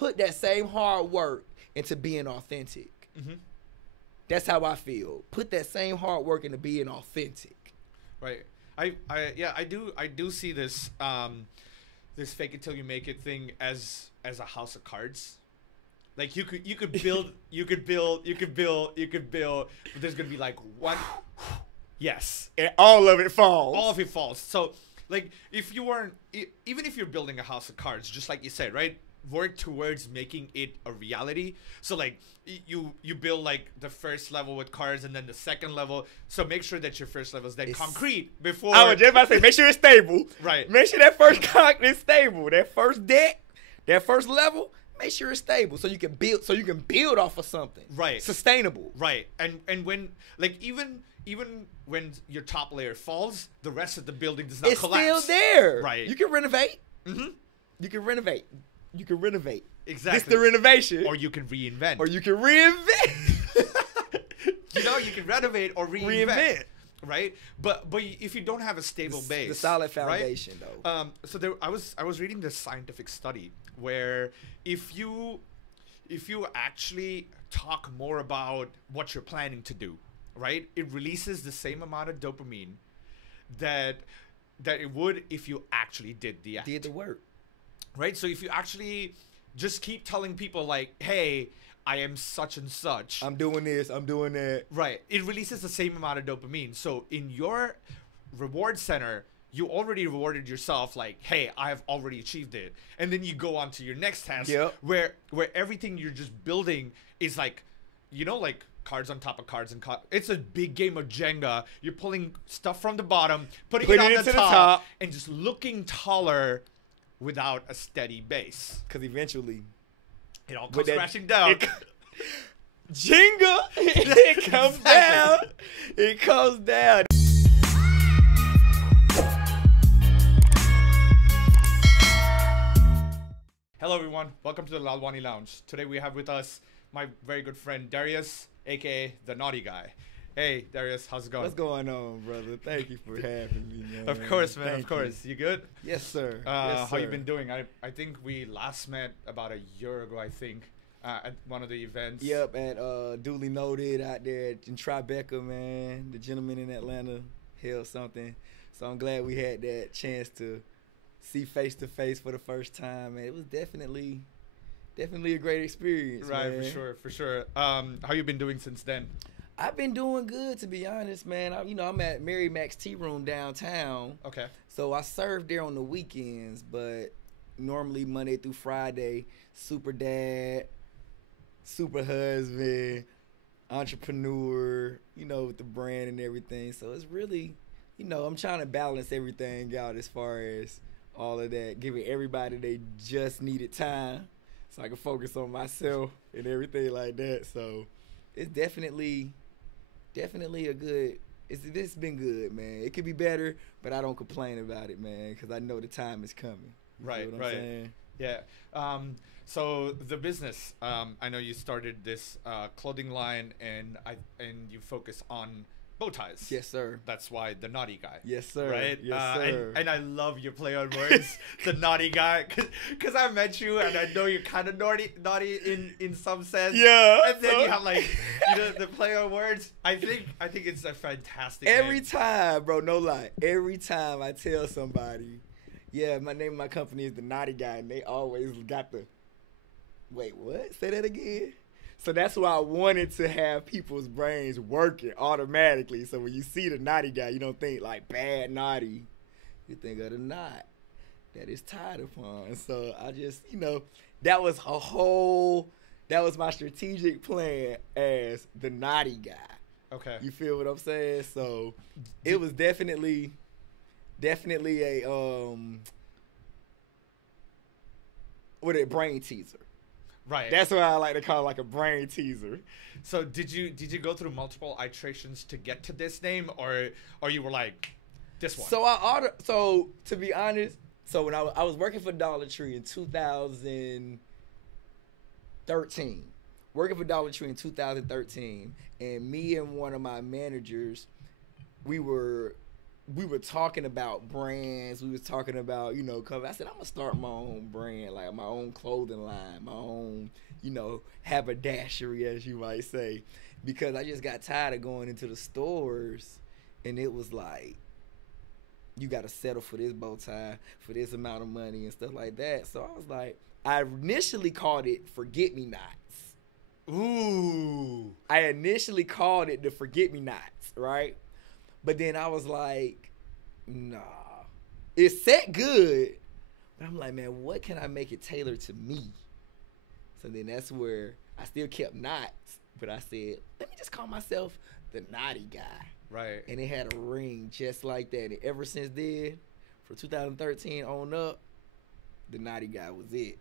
put that same hard work into being authentic. Mm-hmm. That's how I feel. Put that same hard work into being authentic. Right. I do see this this fake it till you make it thing as a house of cards. Like you could build, but there's gonna be like one. Yes, And all of it falls. all of it falls. So like if you weren't, even if you're building a house of cards, just like you said, right? Work towards making it a reality. So like you build like the first level with cards and then the second level. So make sure that your first level is then concrete before. I was just about to say, make sure it's stable. Right. Make sure that first concrete is stable. That first deck, that first level, make sure it's stable so you can build. So you can build off of something. Right. Sustainable. Right. And when like even when your top layer falls, the rest of the building does not collapse. It's still there. Right. You can renovate. Mm-hmm. You can renovate. You can renovate. Exactly. This the renovation. Or you can reinvent. Or you can reinvent. You know, you can renovate or reinvent. Right? But if you don't have a stable base, the solid foundation, right? though. So I was reading this scientific study where if you actually talk more about what you're planning to do, right? It releases the same amount of dopamine that it would if you actually did the act. Did the work. Right? So if you actually just keep telling people like, hey, I am such and such. I'm doing this. I'm doing that. Right. It releases the same amount of dopamine. So in your reward center, you already rewarded yourself like, hey, I have already achieved it. And then you go on to your next task where everything you're just building is like, you know, like cards on top of cards and it's a big game of Jenga. You're pulling stuff from the bottom, putting it on the top, and just looking taller without a steady base. Because eventually it all comes crashing down. Jenga, it comes down. It comes down. Hello everyone, welcome to the Lalwani Lounge. Today we have with us my very good friend Darius, aka the Knotty guy. Hey Darius, how's it going? What's going on, brother? Thank you for having me, man. Of course, man. Thank of course. You good? Yes, sir. How you been doing? I think we last met about a year ago, I think, at one of the events. Yep, at Duly Noted out there in Tribeca, man. The gentleman in Atlanta held something. So I'm glad we had that chance to see face to face for the first time, man. It was definitely a great experience. Right, man. for sure. How you been doing since then? I've been doing good, to be honest, man. I'm at Mary Mac's Tea Room downtown. Okay. So I serve there on the weekends, but normally Monday through Friday, super dad, super husband, entrepreneur, with the brand and everything. So it's really, I'm trying to balance everything out as far as all of that, giving everybody they just needed time so I can focus on myself and everything like that. So it's definitely it's been good, man. It could be better, but I don't complain about it, man, because I know the time is coming. Right. Yeah. So the business, I know you started this clothing line, and you focus on bow ties. Yes, sir. That's why the Knotty guy. Yes, sir. Right? Yes, sir. And I love your play on words, the Knotty guy, because I met you and I know you're kind of naughty in some sense. Yeah. And then you have like the play on words. I think it's a fantastic Every name. time, bro, no lie. Every time I tell somebody, yeah, my name of my company is the Knotty guy, and they always got the, wait, what? Say that again? So that's why I wanted to have people's brains working automatically. So when you see the Knotty guy, you don't think like bad naughty. You think of the knot that is tied upon. So I just, that was my strategic plan as the Knotty guy. Okay. You feel what I'm saying? So it was definitely a brain teaser. Right. That's what I like to call like a brain teaser. So did you go through multiple iterations to get to this name, or you were like this one? So to be honest, so when I was working for Dollar Tree in 2013, and me and one of my managers, we we were talking about brands. We was talking about, you know, cover. I said, I'm going to start my own brand, like my own clothing line, my own, you know, haberdashery, as you might say. Because I just got tired of going into the stores, and it was like, you got to settle for this bow tie, for this amount of money and stuff like that. So I was like, I initially called it Forget-Me-Nots. Ooh. I initially called it the Forget-Me-Nots, right? But then I was like, nah. It set good, but I'm like, man, what can I make it tailored to me? So then that's where I still kept knots, but I said, let me just call myself the Knotty guy. Right. And it had a ring just like that. And ever since then, from 2013 on up, the Knotty guy was it.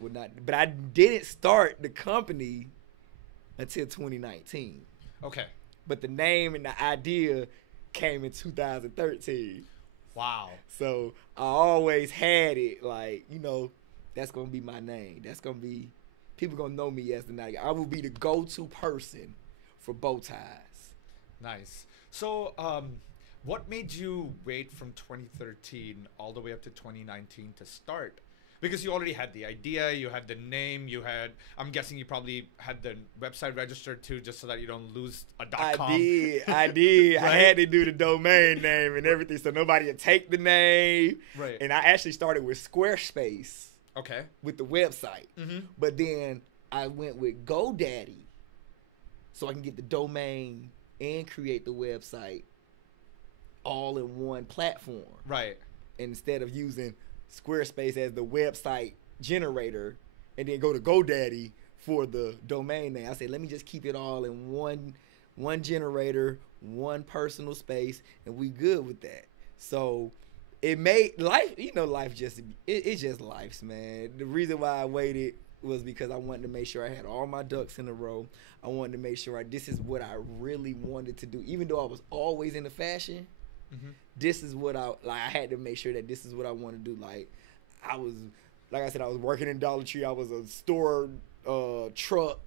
But I didn't start the company until 2019. Okay. But the name and the idea came in 2013. Wow. So I always had it like, you know, that's going to be my name. That's going to be, people going to know me as the Knotty guy. I will be the go-to person for bow ties. Nice. So, what made you wait from 2013 all the way up to 2019 to start? Because you already had the idea, you had the name, you had, I'm guessing you probably had the website registered too, just so that you don't lose a .com. I did. Right? I had to do the domain name and everything, so nobody would take the name. Right. And I actually started with Squarespace. Okay. With the website. Mm-hmm. But then I went with GoDaddy, so I can get the domain and create the website all in one platform. Right. Instead of using Squarespace as the website generator and then go to GoDaddy for the domain name. I said, let me just keep it all in one generator, one personal space, and we good with that. So it made life, you know, life just, it's just life, man. The reason why I waited was because I wanted to make sure I had all my ducks in a row. I wanted to make sure this is what I really wanted to do. Even though I was always into fashion, this is what I had to make sure that this is what I want to do. Like I said, I was working in Dollar Tree. I was a store truck,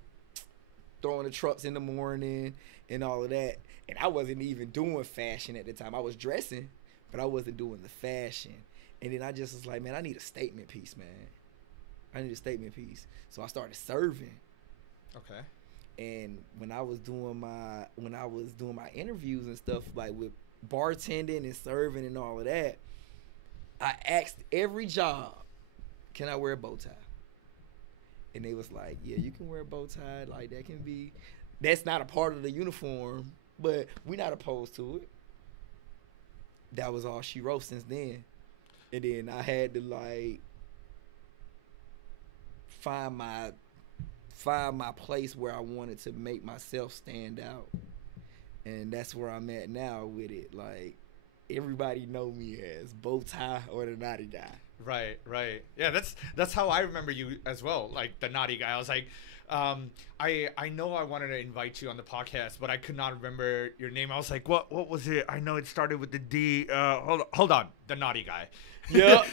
throwing the trucks in the morning and all of that. And I wasn't even doing fashion at the time. I was dressing, but I wasn't doing the fashion. And then I just was like, man, I need a statement piece, man. I need a statement piece. So I started serving. Okay. And when I was doing my interviews and stuff, like with bartending and serving and all of that, I asked every job, can I wear a bow tie? And they was like, yeah, you can wear a bow tie. Like that's not a part of the uniform, but we're not opposed to it. That was all she wrote since then. And then I had to like find my place where I wanted to make myself stand out. And that's where I'm at now with it. Like, everybody know me as bow tie or the Knotty guy. Right, right. Yeah, that's how I remember you as well, like the Knotty guy. I was like, I know I wanted to invite you on the podcast, but I could not remember your name. I was like, what was it? I know it started with the D. Hold on, the Knotty guy. Yeah.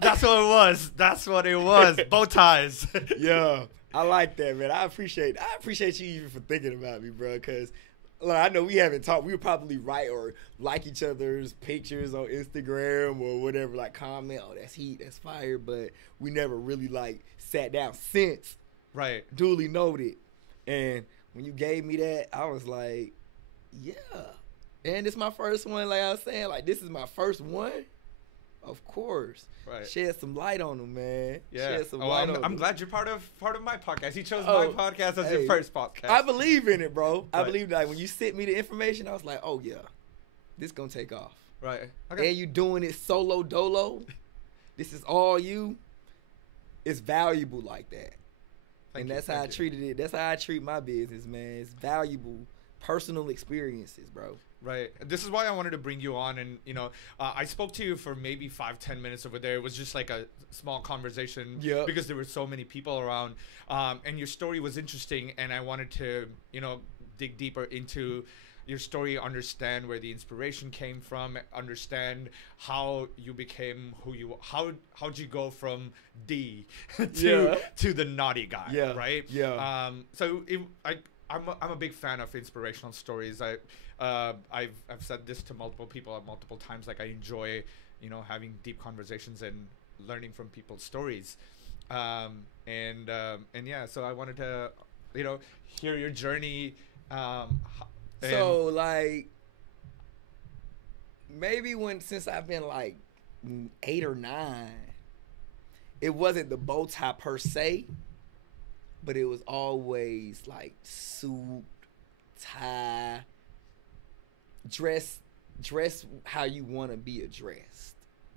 That's what it was. That's what it was. Bow ties. Yeah, I like that, man. I appreciate you even for thinking about me, bro, because I know we haven't talked. We would probably write or like each other's pictures on Instagram or whatever, like comment, oh, that's heat, that's fire, but we never really like sat down since. Right. Duly noted. And when you gave me that, I was like, yeah. And it's my first one, like I was saying, like this is my first one. Of course. Right. Shed some light on them, man. Yeah. Shed some light on them. I'm glad you're part of my podcast. You chose my podcast as your first podcast. I believe in it, bro. I Right. believe that when you sent me the information, I was like, oh yeah, this gonna take off. Right. Okay. And you doing it solo dolo. This is all you. It's valuable like that. Thank and you, that's how I thank you. treated it. That's how I treat my business, man. It's valuable, personal experiences, bro. Right. This is why I wanted to bring you on. And, I spoke to you for maybe 5-10 minutes over there. It was just like a small conversation because there were so many people around. And your story was interesting. And I wanted to, dig deeper into your story, understand where the inspiration came from, understand how you became who you, how'd you go from D to the Knotty guy, right? Yeah. So I I'm a big fan of inspirational stories. I've said this to multiple people at multiple times. Like I enjoy, having deep conversations and learning from people's stories. And yeah, so I wanted to, hear your journey. So like maybe since I've been like 8 or 9, it wasn't the bow tie per se, but it was always like suit, tie, dress how you want to be addressed.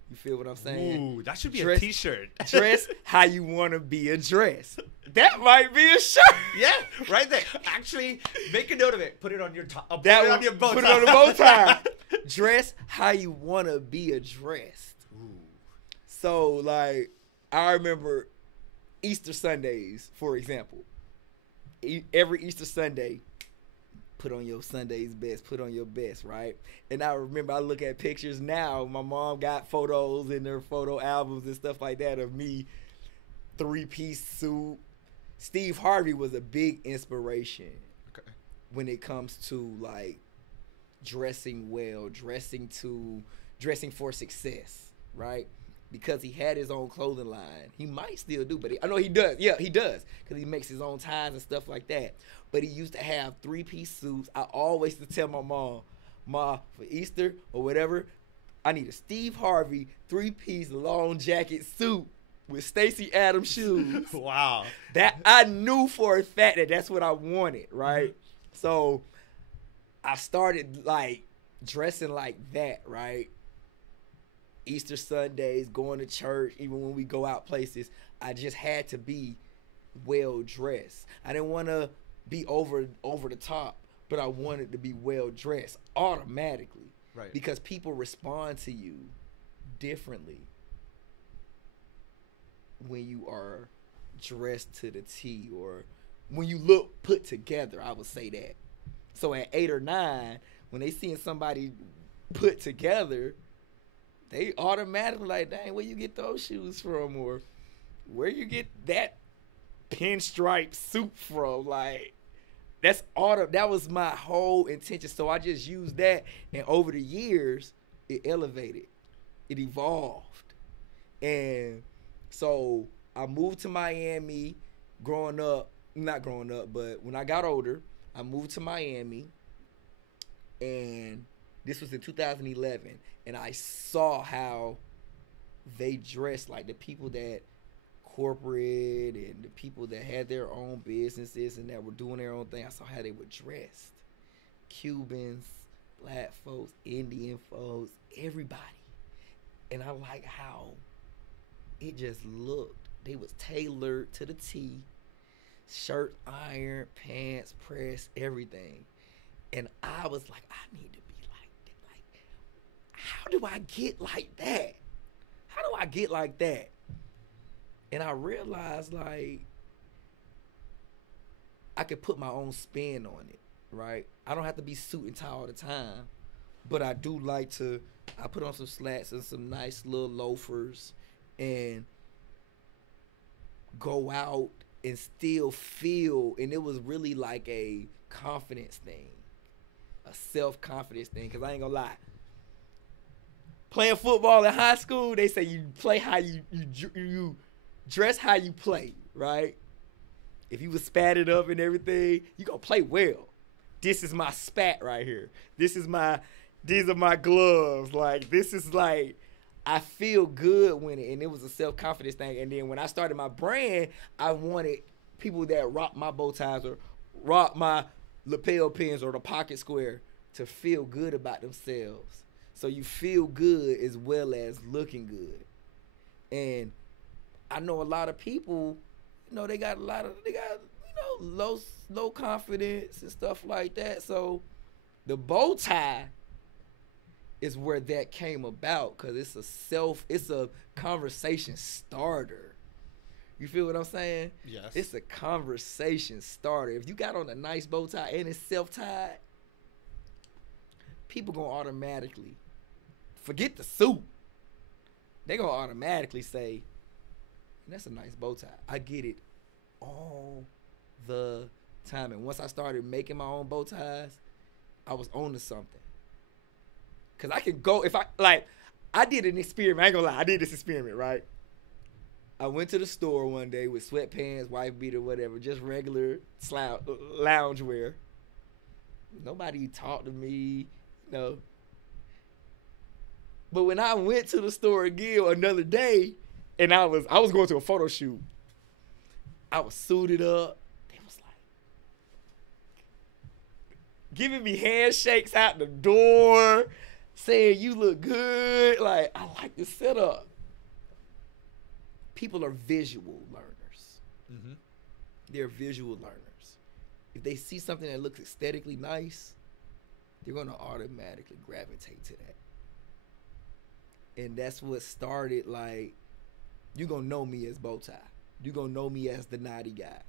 You feel what I'm saying? Ooh, that should be a t-shirt. Dress how you want to be addressed. That might be a shirt. Yeah, right there. Actually, make a note of it. Put it on your put it on your bow tie. Put it on the bow tie. Dress how you want to be addressed. Ooh. So, like, I remember Easter Sundays, for example. Every Easter Sunday, put on your Sunday's best, put on your best, right? And I remember I look at pictures now. My mom got photos in her photo albums and stuff like that of me, 3-piece suit. Steve Harvey was a big inspiration when it comes to like dressing well, dressing for success, right? Because he had his own clothing line. He might still do, but I know he does. Yeah, he does, because he makes his own ties and stuff like that. But he used to have 3-piece suits. I always used to tell my mom, Ma, for Easter or whatever, I need a Steve Harvey 3-piece long jacket suit with Stacey Adams shoes. Wow. That I knew for a fact that that's what I wanted, right? So I started like dressing like that, right? Easter Sundays, going to church, even when we go out places, I just had to be well dressed. I didn't want to be over the top, but I wanted to be well dressed automatically. Right. Because people respond to you differently when you are dressed to the T, or when you look put together, I would say that. So at 8 or 9, when they seeing somebody put together, they automatically like, dang, where you get those shoes from, or where you get that pinstripe suit from? Like, that was my whole intention. So I just used that, and over the years, it elevated, it evolved, and so I moved to Miami. Not growing up, but when I got older, I moved to Miami, and this was in 2011, and I saw how they dressed, like the people that corporate and the people that had their own businesses and that were doing their own thing. I saw how they were dressed. Cubans, black folks, Indian folks, everybody. And I like how it just looked. They was tailored to the T. Shirt ironed, pants pressed, everything. And I was like, I need to be like that. Like, how do I get like that? How do I get like that? And I realized, like, I could put my own spin on it, right? I don't have to be suit and tie all the time, but I do like to, I put on some slacks and some nice little loafers and go out and still feel, and it was really like a confidence thing, a self-confidence thing, because I ain't gonna lie. Playing football in high school, they say you play how you dress how you play, right? If you was spatted up and everything, you gonna play well. This is my spat right here. These are my gloves. Like, this is like, I feel good when it, and it was a self-confidence thing. And then when I started my brand, I wanted people that rock my bow ties or rock my lapel pins or the pocket square to feel good about themselves. So you feel good as well as looking good. And I know a lot of people, they got low confidence and stuff like that. So the bow tie is where that came about, because it's a conversation starter. You feel what I'm saying? Yes. It's a conversation starter. If you got on a nice bow tie and it's self-tied, people gonna automatically forget the suit. They gonna automatically say, that's a nice bow tie. I get it all the time. And once I started making my own bow ties, I was on to something. Cause I could go I did an experiment. I ain't gonna lie, I did this experiment, right? I went to the store one day with sweatpants, wife beater, whatever, just regular lounge wear. Nobody talked to me, But when I went to the store again another day, and I was going to a photo shoot, I was suited up. They was like giving me handshakes out the door, saying you look good. Like, I like the setup. People are visual learners. Mm-hmm. They're visual learners. If they see something that looks aesthetically nice, they're going to automatically gravitate to that. And that's what started, like, you're going to know me as Bowtie. You're going to know me as the Knotty guy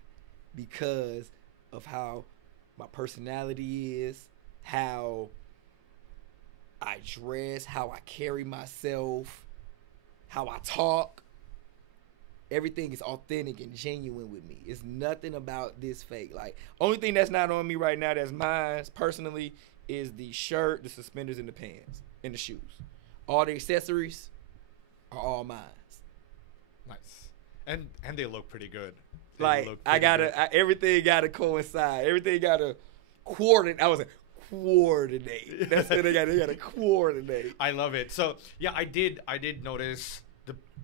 because of how my personality is, how I dress, how I carry myself, how I talk. Everything is authentic and genuine with me. It's nothing about this fake. Like, only thing that's not on me right now that's mine personally is the shirt, the suspenders, and the pants, and the shoes. All the accessories are all mine. Nice. And they look pretty good. Everything gotta coincide. Everything gotta coordinate. I was like, coordinate. That's what they gotta coordinate. I love it. So yeah, I did notice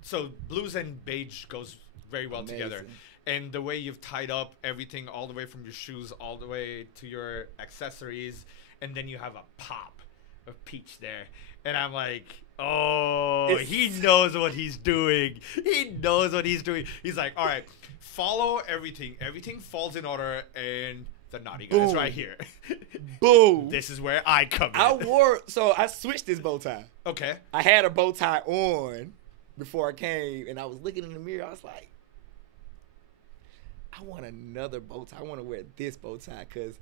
so blues and beige goes very well together. And the way you've tied up everything all the way from your shoes all the way to your accessories, and then you have a pop of peach there. And I'm like, oh, he knows what he's doing. He knows what he's doing. He's like, all right, follow everything. Everything falls in order, and the Knotty guy is right here. Boom. This is where I come in. I switched this bow tie. Okay. I had a bow tie on before I came, and I was looking in the mirror. I was like, I want another bow tie. I want to wear this bow tie because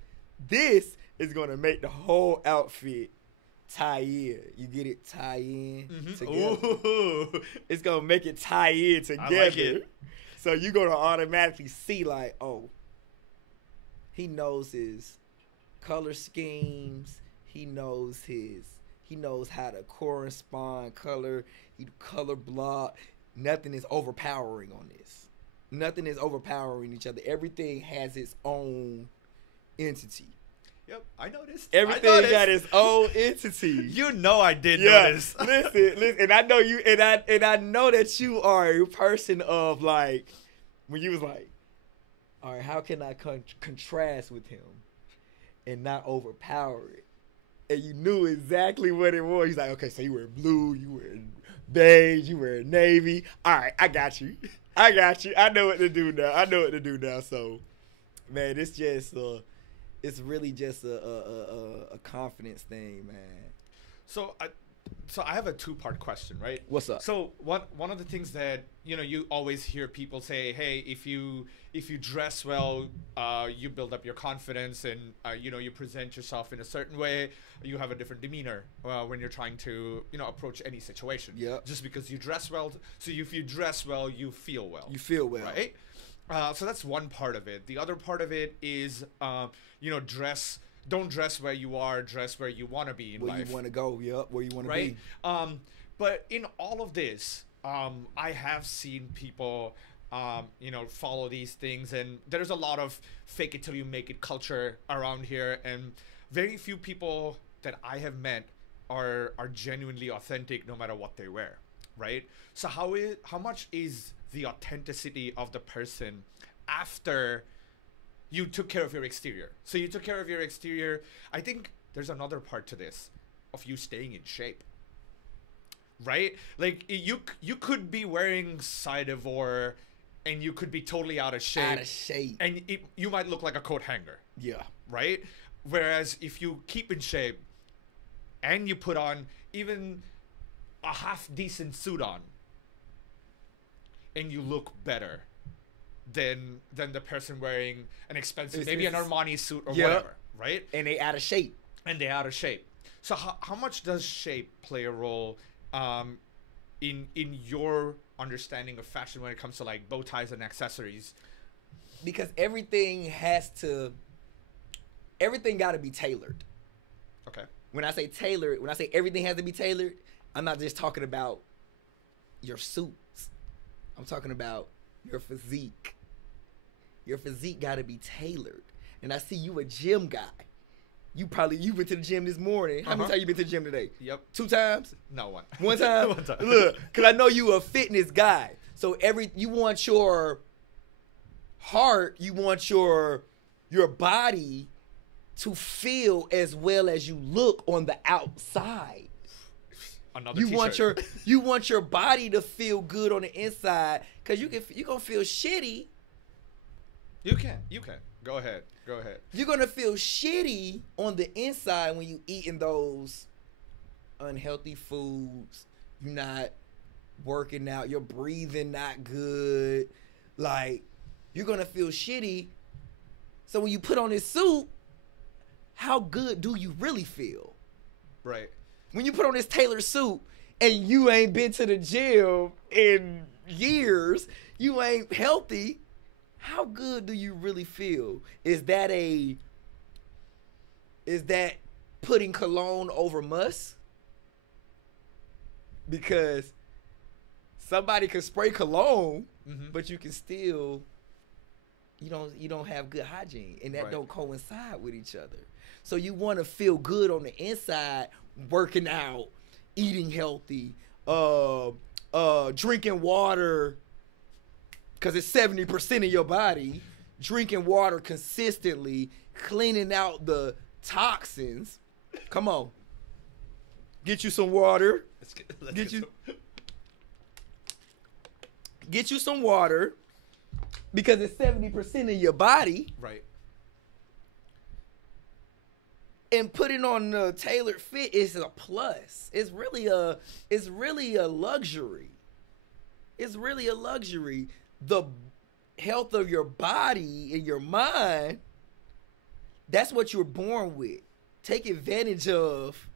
this is going to make the whole outfit tie in. You get it? Tie in together. Ooh. It's going to make it tie in together. I like it. So you're going to automatically see like, oh, he knows his color schemes. He knows how to correspond color. He color block. Nothing is overpowering on this. Nothing is overpowering each other. Everything has its own entity. Yep, I noticed. Everything got its own entity. You know I did notice. Listen, and I know you, and I know that you are a person of like, when you was like, all right, how can I contrast with him and not overpower it? And you knew exactly what it was. He's like, okay, so you wear blue, you wear beige, you wear navy. All right, I got you. I know what to do now. So, man, it's just it's really just a confidence thing, man. So I have a two-part question, right? What's up? So one of the things that you always hear people say, hey, if you dress well, you build up your confidence, and you present yourself in a certain way, you have a different demeanor when you're trying to approach any situation. Yeah. Just because you dress well. So if you dress well, you feel well. You feel well, right? So that's one part of it. The other part of it is dress. Don't dress where you are, dress where you want to be in life. Where you want to go, where you want to be. But in all of this, I have seen people, follow these things. And there's a lot of fake it till you make it culture around here. And very few people that I have met are genuinely authentic no matter what they wear, right? So how much is the authenticity of the person after you took care of your exterior? So you took care of your exterior. I think there's another part to this of you staying in shape, right? Like you could be wearing Cytovore and you could be totally out of shape. And you might look like a coat hanger. Yeah. Right? Whereas if you keep in shape and you put on even a half decent suit on and you look better than the person wearing an expensive, maybe an Armani suit or whatever, right? And they out of shape. So how much does shape play a role in your understanding of fashion when it comes to like bow ties and accessories? because everything got to be tailored. Okay. When I say tailored, when I say everything has to be tailored, I'm not just talking about your suits. I'm talking about your physique. Your physique got to be tailored. And I see you a gym guy. You went to the gym this morning. How many times you been to the gym today? Yep. 2 times? No, one. One time? One time. Look, because I know you a fitness guy. So you want your heart, you want your body to feel as well as you look on the outside. Another you want your body to feel good on the inside, because you gonna feel shitty. You can. Go ahead. You're gonna feel shitty on the inside when you eating those unhealthy foods. You're not working out. You're breathing not good. Like, you're gonna feel shitty. So when you put on this suit, how good do you really feel? Right. When you put on this tailored suit and you ain't been to the gym in years, you ain't healthy, how good do you really feel? Is that putting cologne over must? Because somebody can spray cologne, but you can still, you don't have good hygiene, and that don't coincide with each other. So you want to feel good on the inside, working out, eating healthy, drinking water, because it's 70% of your body, drinking water consistently, cleaning out the toxins. Come on. Get you some water. Get you some water, because it's 70% of your body. Right. And putting on the tailored fit is a plus. It's really a luxury. It's really a luxury. The health of your body and your mind, that's what you're born with. Take advantage of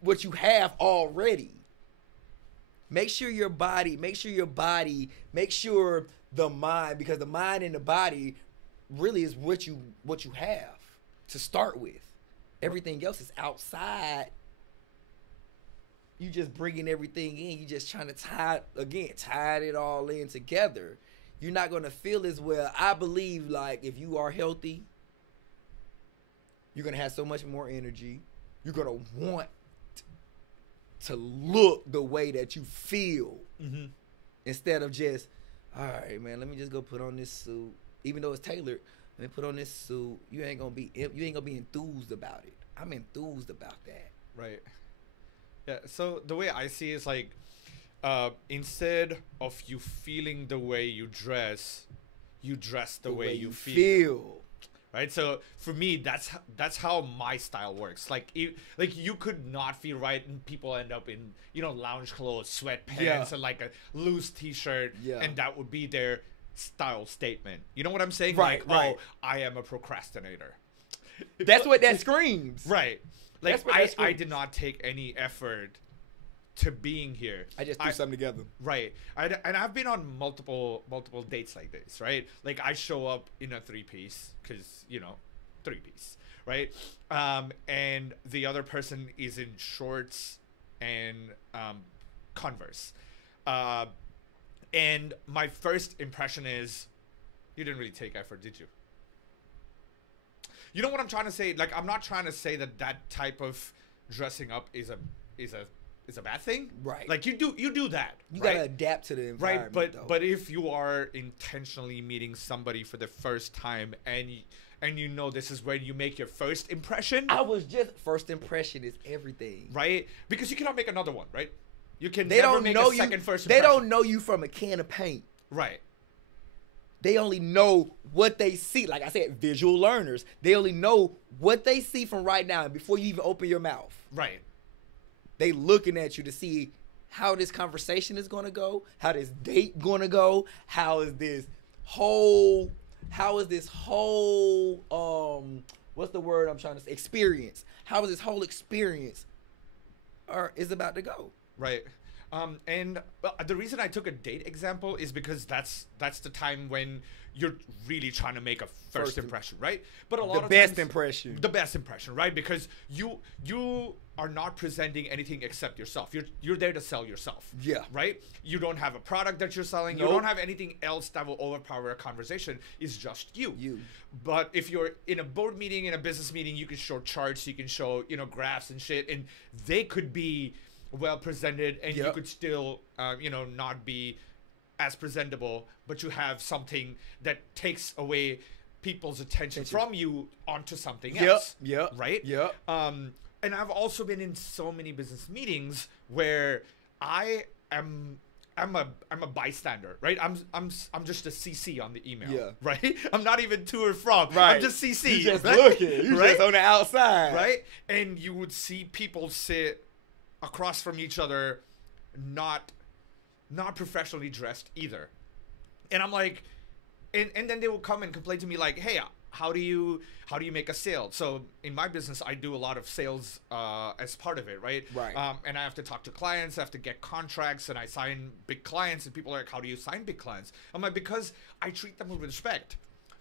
what you have already. Make sure the mind, because the mind and the body really is what you have to start with. Everything else is outside. You just bringing everything in. You just trying to tie it all in together. You're not going to feel as well. I believe, like, if you are healthy, you're going to have so much more energy. You're going to want to look the way that you feel, instead of just, all right, man, let me just go put on this suit. Even though it's tailored, let me put on this suit. You ain't gonna be enthused about it. I'm enthused about that. Right. Yeah. So the way I see it is like, instead of you feeling the way you dress the way you feel. Right. So for me, that's how my style works. Like, you could not feel right, and people end up in lounge clothes, sweatpants, and like a loose T-shirt, and that would be their style statement. You know what I'm saying? Right. Oh, I am a procrastinator. That's what that screams. Right. Like, I did not take any effort to being here. I just threw something together. Right. And I've been on multiple dates like this, right? Like, I show up in a 3-piece because, 3-piece, right? And the other person is in shorts and Converse. And my first impression is, you didn't really take effort, did you? You know what I'm trying to say? Like, I'm not trying to say that type of dressing up is a bad thing. Right. Like, you do that. You gotta adapt to the environment. Right. But if you are intentionally meeting somebody for the first time, and this is where you make your first impression. First impression is everything. Right? Because you cannot make another one, right? You can never make a second first impression. They don't know you from a can of paint. Right. They only know what they see. Like I said, visual learners. They only know what they see from right now, and before you even open your mouth. Right. They looking at you to see how this conversation is going to go, how this date going to go, how is this whole what's the word I'm trying to say? Experience. How is this whole experience is about to go? Right. And the reason I took a date example is because that's the time when you're really trying to make a first impression, right? But a lot of the best impression, right? Because you are not presenting anything except yourself. You're there to sell yourself, right? You don't have a product that you're selling. Nope. You don't have anything else that will overpower a conversation. It's just you. But if you're in a board meeting, in a business meeting, you can show charts, you can show graphs and shit, and they could be well presented, and you could still not be as presentable, but you have something that takes away people's attention from you onto something else. Right? And I've also been in so many business meetings where I'm a bystander, right? I'm just a CC on the email, right? I'm not even to or from. Right. I'm just CC. You just looking. You just on the outside, right? And you would see people sit across from each other, not professionally dressed either. And I'm like, and then they will come and complain to me like, hey, how do you make a sale? So in my business, I do a lot of sales as part of it, right? And I have to talk to clients, I have to get contracts, and I sign big clients, and people are like, how do you sign big clients? I'm like, because I treat them with respect,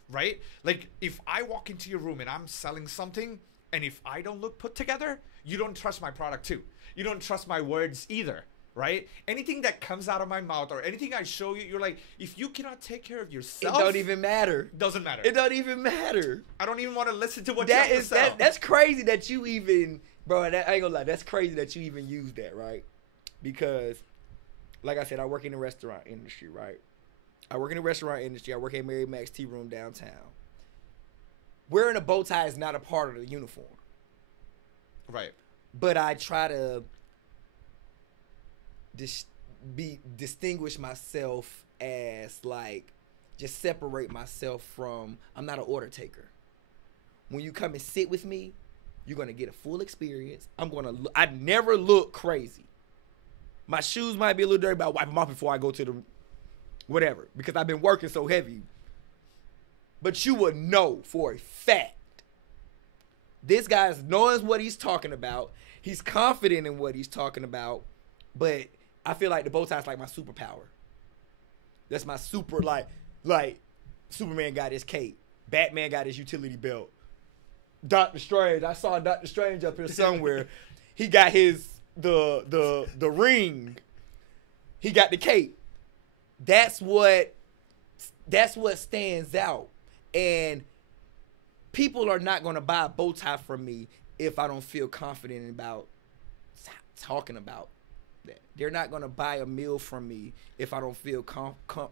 right? Like, if I walk into your room and I'm selling something, and if I don't look put together, you don't trust my product too. You don't trust my words either, right? Anything that comes out of my mouth or anything I show you, you're like, if you cannot take care of yourself, it don't even matter. Doesn't matter. It don't even matter. I don't even want to listen to what you have to sell. That's crazy that you even, bro. I ain't gonna lie. That's crazy that you even use that, right? Because, like I said, I work in the restaurant industry, right? I work in the restaurant industry. I work at Mary Mac's Tea Room downtown. Wearing a bow tie is not a part of the uniform, right? But I try to distinguish myself as, like, just separate myself from, I'm not an order taker. When you come and sit with me, you're going to get a full experience. I never look crazy. My shoes might be a little dirty, but I wipe them off before I go to the whatever, because I've been working so heavy. But you would know for a fact, this guy knows what he's talking about. He's confident in what he's talking about, but I feel like the bow tie is like my superpower. That's my super, like Superman got his cape. Batman got his utility belt. Doctor Strange, I saw Doctor Strange up here somewhere. He got the ring. He got the cape. That's what stands out. And people are not going to buy a bow tie from me if I don't feel confident about talking about that. They're not going to buy a meal from me if I don't feel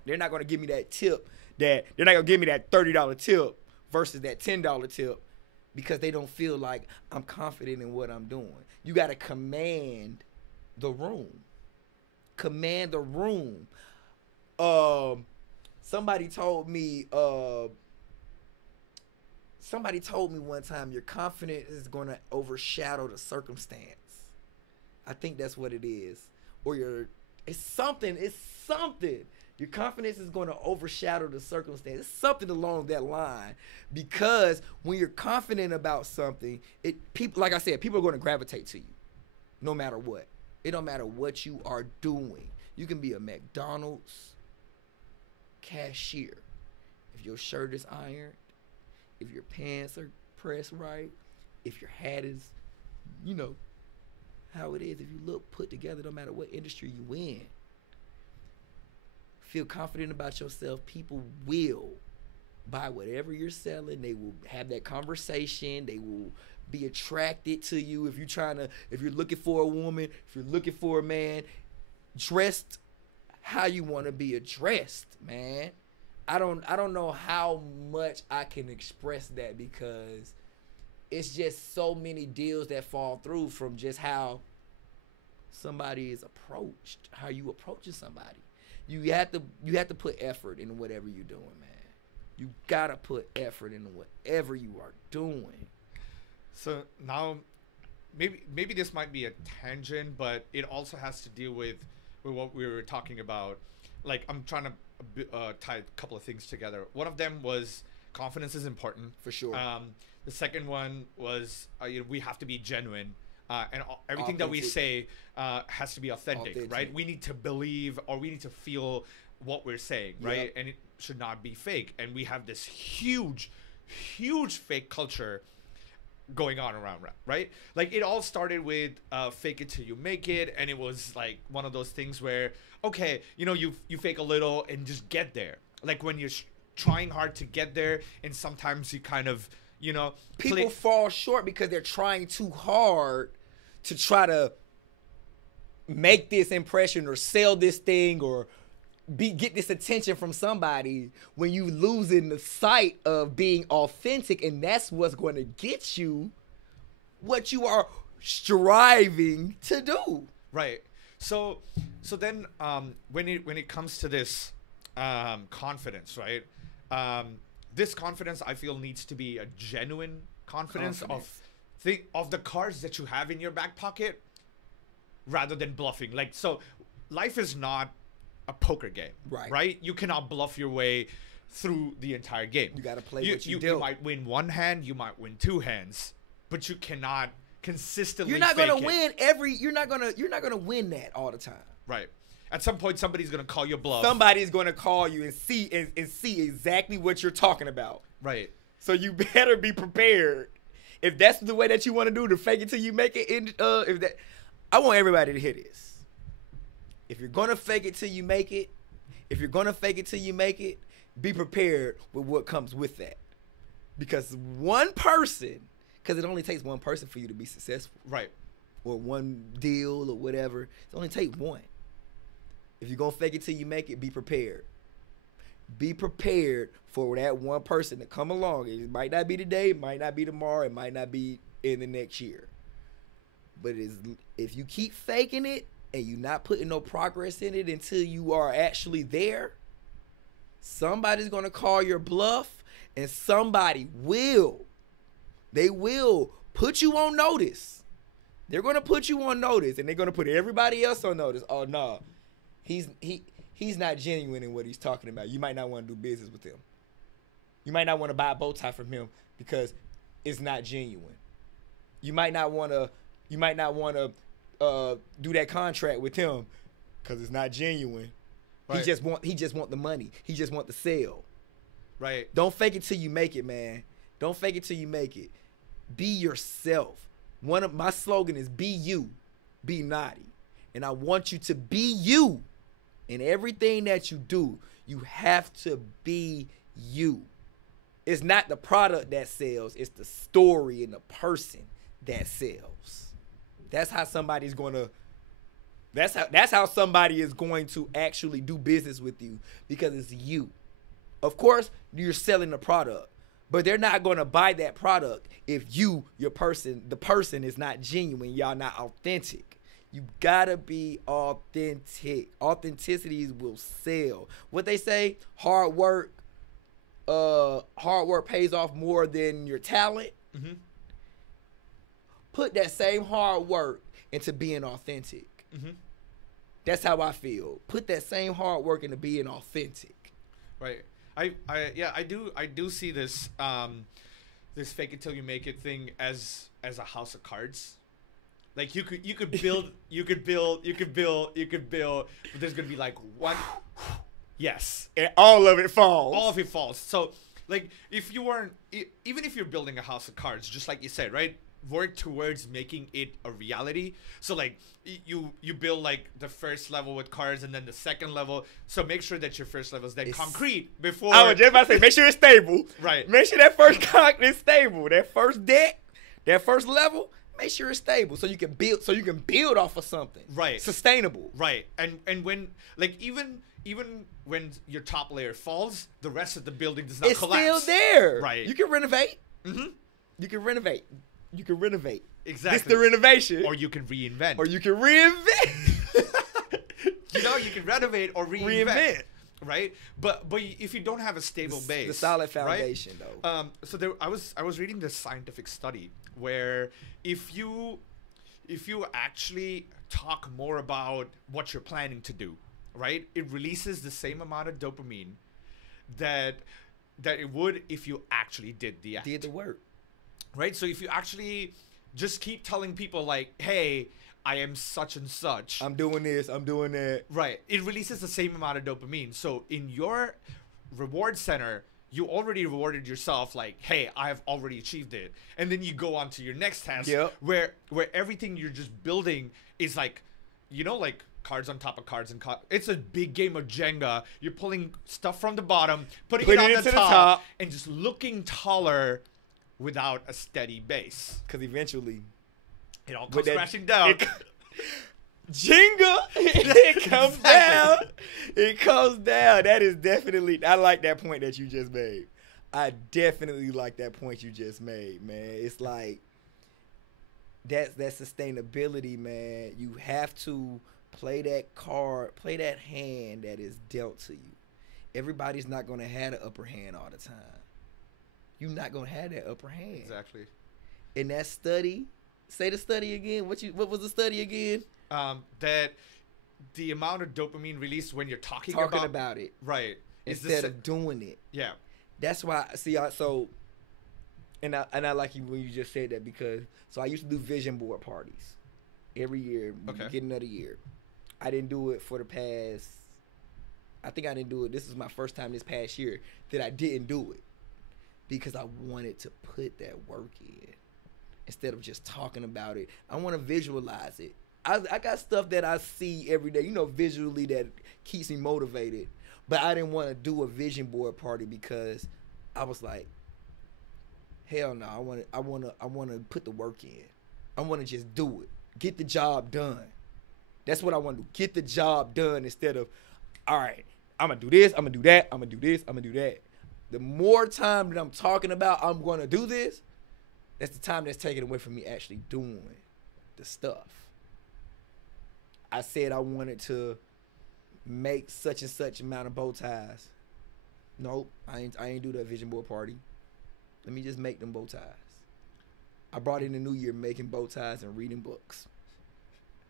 they're not going to give me that tip. They're not going to give me that $30 tip versus that $10 tip because they don't feel like I'm confident in what I'm doing. You got to command the room. Command the room. Somebody told me one time, your confidence is going to overshadow the circumstance. I think that's what it is. Or it's something. Your confidence is going to overshadow the circumstance. It's something along that line. Because when you're confident about something, people, like I said, people are going to gravitate to you no matter what. It don't matter what you are doing. You can be a McDonald's cashier. If your shirt is ironed, if your pants are pressed right, if your hat is, how it is. If you look put together, no matter what industry you in, feel confident about yourself, people will buy whatever you're selling. They will have that conversation. They will be attracted to you. If you're looking for a woman, if you're looking for a man, dressed how you want to be addressed, man. I don't know how much I can express that because it's just so many deals that fall through from just how somebody is approached, how you approaching somebody. You have to put effort in whatever you're doing, man. You gotta put effort in whatever you are doing. So now, maybe this might be a tangent, but it also has to deal with what we were talking about. Like, I'm trying to tie a couple of things together. One of them was confidence is important for sure. The second one was we have to be genuine. everything that we say has to be authentic, right? We need to believe, or we need to feel what we're saying, right? And it should not be fake. And we have this huge fake culture going on around, right? Like, it all started with fake it till you make it, and it was like one of those things where, okay, you know, you fake a little and just get there. Like, when you're trying hard to get there, and sometimes you kind of, you know, people fall short because they're trying too hard to try to make this impression or sell this thing or get this attention from somebody, when you losing the sight of being authentic, and that's what's going to get you what you are striving to do. Right. So then when it comes to this confidence, right? This confidence, I feel, needs to be a genuine confidence of the cards that you have in your back pocket, rather than bluffing. Like, so life is not a poker game, right? You cannot bluff your way through the entire game. You got to play what you do. You might win one hand, you might win two hands, but you cannot consistently. You're not going to win You're not going to win that all the time. Right. At some point, somebody's going to call your bluff. Somebody's going to call you and see exactly what you're talking about. Right. So you better be prepared. If that's the way that you want to do, to fake it till you make it. I want everybody to hear this. If you're going to fake it till you make it, be prepared with what comes with that. Because it only takes one person for you to be successful. Right. Or one deal or whatever. It only takes one. If you're going to fake it till you make it, be prepared. Be prepared for that one person to come along. It might not be today, it might not be tomorrow, it might not be in the next year. But if you keep faking it, and you're not putting no progress in it until you are actually there, somebody's going to call your bluff, and somebody will. They will put you on notice. They're going to put you on notice, and they're going to put everybody else on notice. Oh, no. He's not genuine in what he's talking about. You might not want to do business with him. You might not want to buy a bow tie from him because it's not genuine. You might not want to do that contract with him because it's not genuine. Right. He just want the money. He just want the sale. Right. Don't fake it till you make it, man. Don't fake it till you make it. Be yourself. One of my slogan is be you, be Knotty. And I want you to be you in everything that you do. You have to be you. It's not the product that sells, it's the story and the person that sells. That's how somebody's going to that's how somebody is going to actually do business with you, because it's you. Of course, you're selling the product, but they're not going to buy that product if the person is not genuine, y'all not authentic. You got to be authentic. Authenticity will sell. What they say, hard work pays off more than your talent. Mm-hmm. Put that same hard work into being authentic. Mm-hmm. That's how I feel. Put that same hard work into being authentic. Right. I do see this this fake it till you make it thing as a house of cards. Like you could build, but there's gonna be like one. Yes, and all of it falls. All of it falls. So like even if you're building a house of cards, just like you said, right? Work towards making it a reality. So like you build like the first level with cards and then the second level. So make sure that your first level is then concrete before. I was just about to say, make sure it's stable. Right. Make sure that first concrete is stable. That first deck, that first level, make sure it's stable so you can build off of something. Right. Sustainable. Right. And when like even when your top layer falls, the rest of the building does not collapse. It's still there. Right. You can renovate. Mm-hmm. You can renovate. Exactly. It's the renovation. Or you can reinvent. You know, you can renovate or reinvent. Right? But if you don't have a stable base. The solid foundation, right? So I was reading this scientific study where if you actually talk more about what you're planning to do, right? It releases the same amount of dopamine that it would if you actually did the act. Did the work. Right? So if you actually just keep telling people like, hey, I am such and such. I'm doing this. I'm doing that. Right. It releases the same amount of dopamine. So in your reward center, you already rewarded yourself like, hey, I've already achieved it. And then you go on to your next task where everything you're just building is like, like cards on top of cards and it's a big game of Jenga. You're pulling stuff from the bottom, putting it on the top, and just looking taller without a steady base. Because eventually it all comes crashing down. Jenga, it comes down. It comes down. That is definitely, I like that point that you just made. I definitely like that point you just made, man. It's like, that sustainability, man. You have to play that card, play that hand that is dealt to you. Everybody's not going to have the upper hand all the time. You're not going to have that upper hand. Exactly. In that study, say the study again. What was the study again? That the amount of dopamine released when you're talking about it, right? Instead of doing it. Yeah. That's why. See, and I like you when you just said that, because I used to do vision board parties every year. Okay. Get another year. I didn't do it for the past. I think I didn't do it. This is my first time this past year that I didn't do it, because I wanted to put that work in instead of just talking about it. I want to visualize it. I got stuff that I see every day, visually, that keeps me motivated. But I didn't want to do a vision board party because I was like, hell no, I want to put the work in. I want to just do it. Get the job done. That's what I want to do. Get the job done instead of, all right, I'm going to do this, I'm going to do that, I'm going to do this, I'm going to do that. The more time that I'm talking about I'm going to do this, that's the time that's taken away from me actually doing the stuff. I said I wanted to make such and such amount of bow ties. Nope, I ain't do that vision board party. Let me just make them bow ties. I brought in the new year making bow ties and reading books.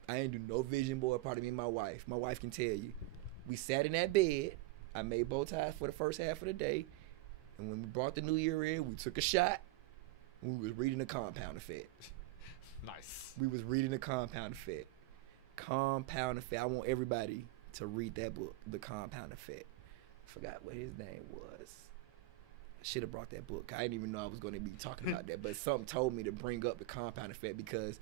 I ain't do no vision board party. Me and my wife. My wife can tell you. We sat in that bed. I made bow ties for the first half of the day. And when we brought the new year in, we took a shot. We was reading the compound effect. Nice. We was reading the compound effect. Compound effect. I want everybody to read that book, The Compound Effect. I forgot what his name was. I should have brought that book. I didn't even know I was going to be talking about that, but something told me to bring up The Compound Effect, because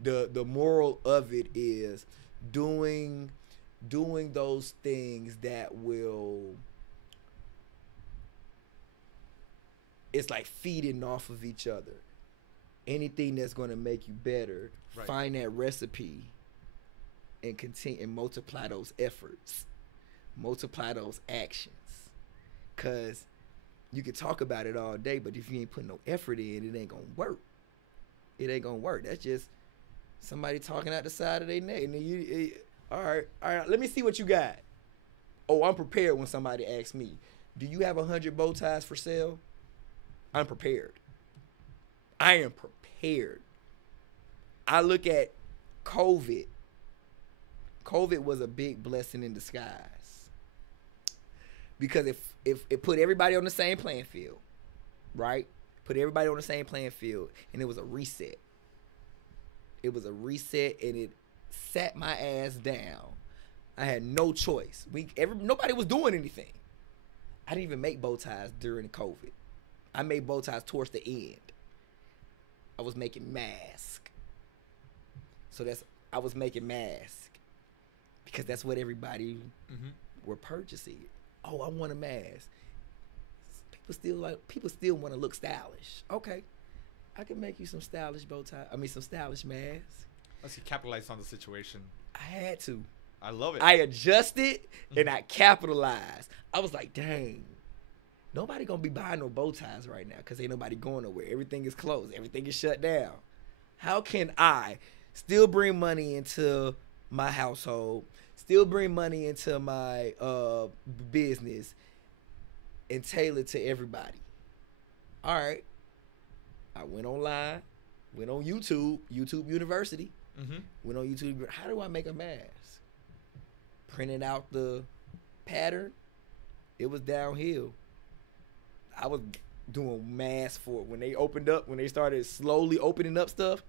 the moral of it is doing those things that will, it's like feeding off of each other. Anything that's going to make you better, right. Find that recipe and continue and multiply those efforts, multiply those actions. Cause you can talk about it all day, but if you ain't putting no effort in, it ain't gonna work. It ain't gonna work. That's just somebody talking out the side of their neck. And then all right, let me see what you got. Oh, I'm prepared when somebody asks me, do you have 100 bow ties for sale? I'm prepared. I am prepared. I look at COVID. COVID was a big blessing in disguise, because if it put everybody on the same playing field, right? Put everybody on the same playing field, and it was a reset. It was a reset, and it sat my ass down. I had no choice. Nobody was doing anything. I didn't even make bow ties during COVID. I made bow ties towards the end. I was making masks. I was making masks. Because that's what everybody were purchasing. Oh, I want a mask. People still want to look stylish. Okay, I can make you some stylish bow tie. Some stylish masks. Unless you capitalized on the situation. I had to. I love it. I adjusted and I capitalized. I was like, dang, nobody gonna be buying no bow ties right now because ain't nobody going nowhere. Everything is closed. Everything is shut down. How can I still bring money into my household, still bring money into my business, and tailor to everybody? All right. I went online, went on YouTube University, went on YouTube. How do I make a mask? Printed out the pattern. It was downhill. I was doing masks for when they opened up, when they started slowly opening up stuff.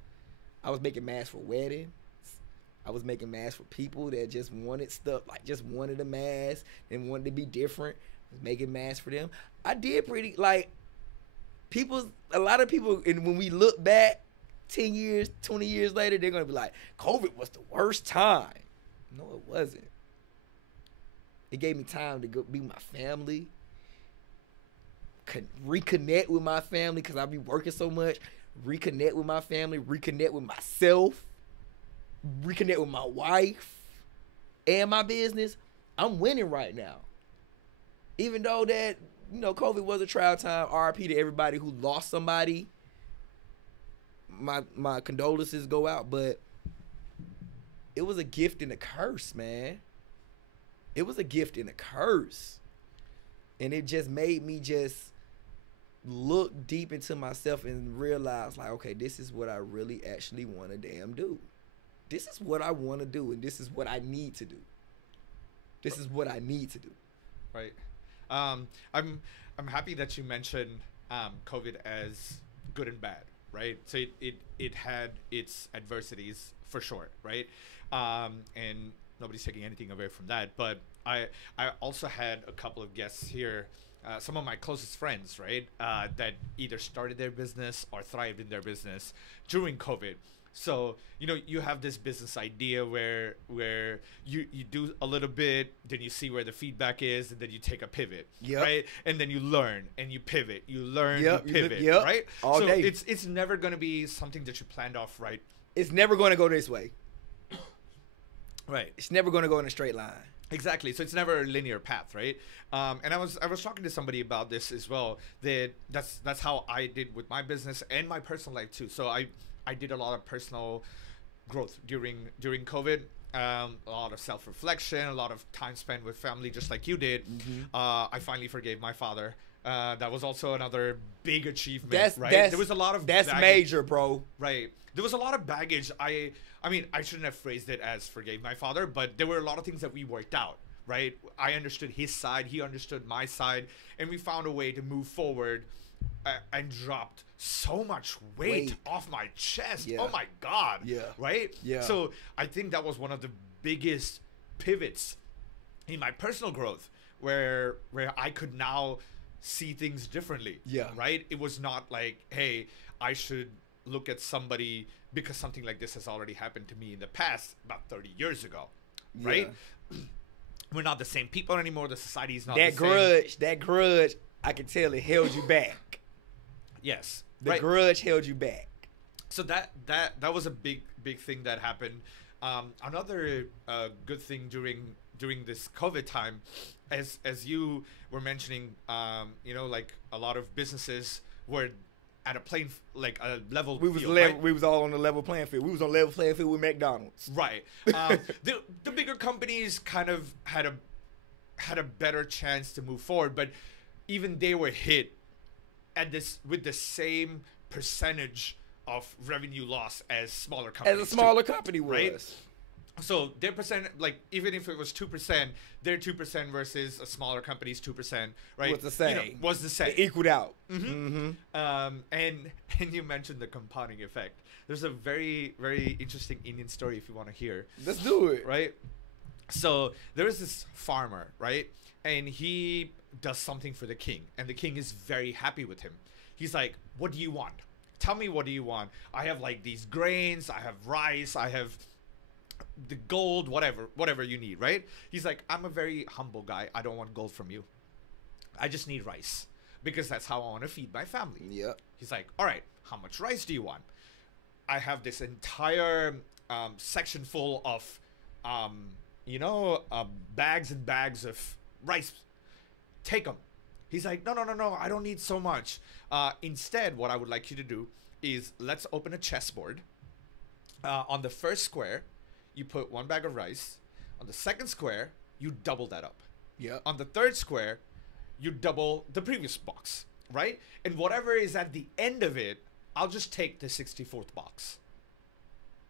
I was making masks for weddings. I was making masks for people that just wanted stuff, like just wanted a mask and wanted to be different. I was making masks for them. I did pretty, like, a lot of people, and when we look back 10 years, 20 years later, they're going to be like, COVID was the worst time. No, it wasn't. It gave me time to go be with my family, reconnect with my family because I be working so much, reconnect with my family, reconnect with myself, reconnect with my wife and my business. I'm winning right now. Even though that, you know, COVID was a trial time, RIP to everybody who lost somebody. My condolences go out, but it was a gift and a curse, man. It was a gift and a curse. And it just made me just look deep into myself and realize, like, okay, this is what I really actually want to damn do. This is what I want to do, and this is what I need to do. This is what I need to do. Right. I'm happy that you mentioned COVID as good and bad, right? So it had its adversities for sure, right? And nobody's taking anything away from that. But I also had a couple of guests here, some of my closest friends, right, that either started their business or thrived in their business during COVID. So, you know, you have this business idea where you do a little bit, then you see where the feedback is, and then you take a pivot, right? And then you learn and you pivot. You learn, you pivot, right? All day. It's never going to be something that you planned off, right? It's never going to go this way. Right. It's never going to go in a straight line. Exactly. So it's never a linear path, right? And I was talking to somebody about this as well. That's how I did with my business and my personal life too. So I did a lot of personal growth during COVID. A lot of self-reflection, a lot of time spent with family, just like you did. Mm-hmm. I finally forgave my father. That was also another big achievement, right? There was a lot of baggage. Major, bro. Right. There was a lot of baggage. I mean, I shouldn't have phrased it as forgave my father, but there were a lot of things that we worked out, right? I understood his side, he understood my side, and we found a way to move forward and dropped so much weight off my chest. Yeah. Oh my God. Yeah. Right? Yeah. So I think that was one of the biggest pivots in my personal growth where I could now see things differently. Yeah. Right? It was not like, hey, I should look at somebody because something like this has already happened to me in the past about 30 years ago. Right? Yeah. We're not the same people anymore. The society is not the same. That grudge, I can tell it held you back. Yes. The grudge held you back. So that was a big thing that happened. Another good thing during this COVID time, as you were mentioning, you know, like a lot of businesses were at a level field, right? We was all on the level playing field. We was on level playing field with McDonald's. Right. The bigger companies kind of had a better chance to move forward, but even they were hit with the same percentage of revenue loss as smaller companies. As a smaller company was. Right? So their percent, like, even if it was 2%, their 2% versus a smaller company's 2%, right? Was the same. You know, was the same. It equaled out. Mm-hmm. Mm-hmm. And you mentioned the compounding effect. There's a very, very interesting Indian story if you want to hear. Let's do it. Right? So there is this farmer, right? And he does something for the king. And the king is very happy with him. He's like, what do you want? Tell me, what do you want? I have like these grains. I have rice. I have the gold, whatever you need, right? He's like, I'm a very humble guy. I don't want gold from you. I just need rice because that's how I want to feed my family. Yeah. He's like, all right, how much rice do you want? I have this entire section full of, bags and bags of rice. Take them. He's like, no, I don't need so much. Instead, what I would like you to do is let's open a chessboard. On the first square, you put 1 bag of rice. On the second square, you double that up. Yeah. On the third square, you double the previous box, right? And whatever is at the end of it, I'll just take the 64th box,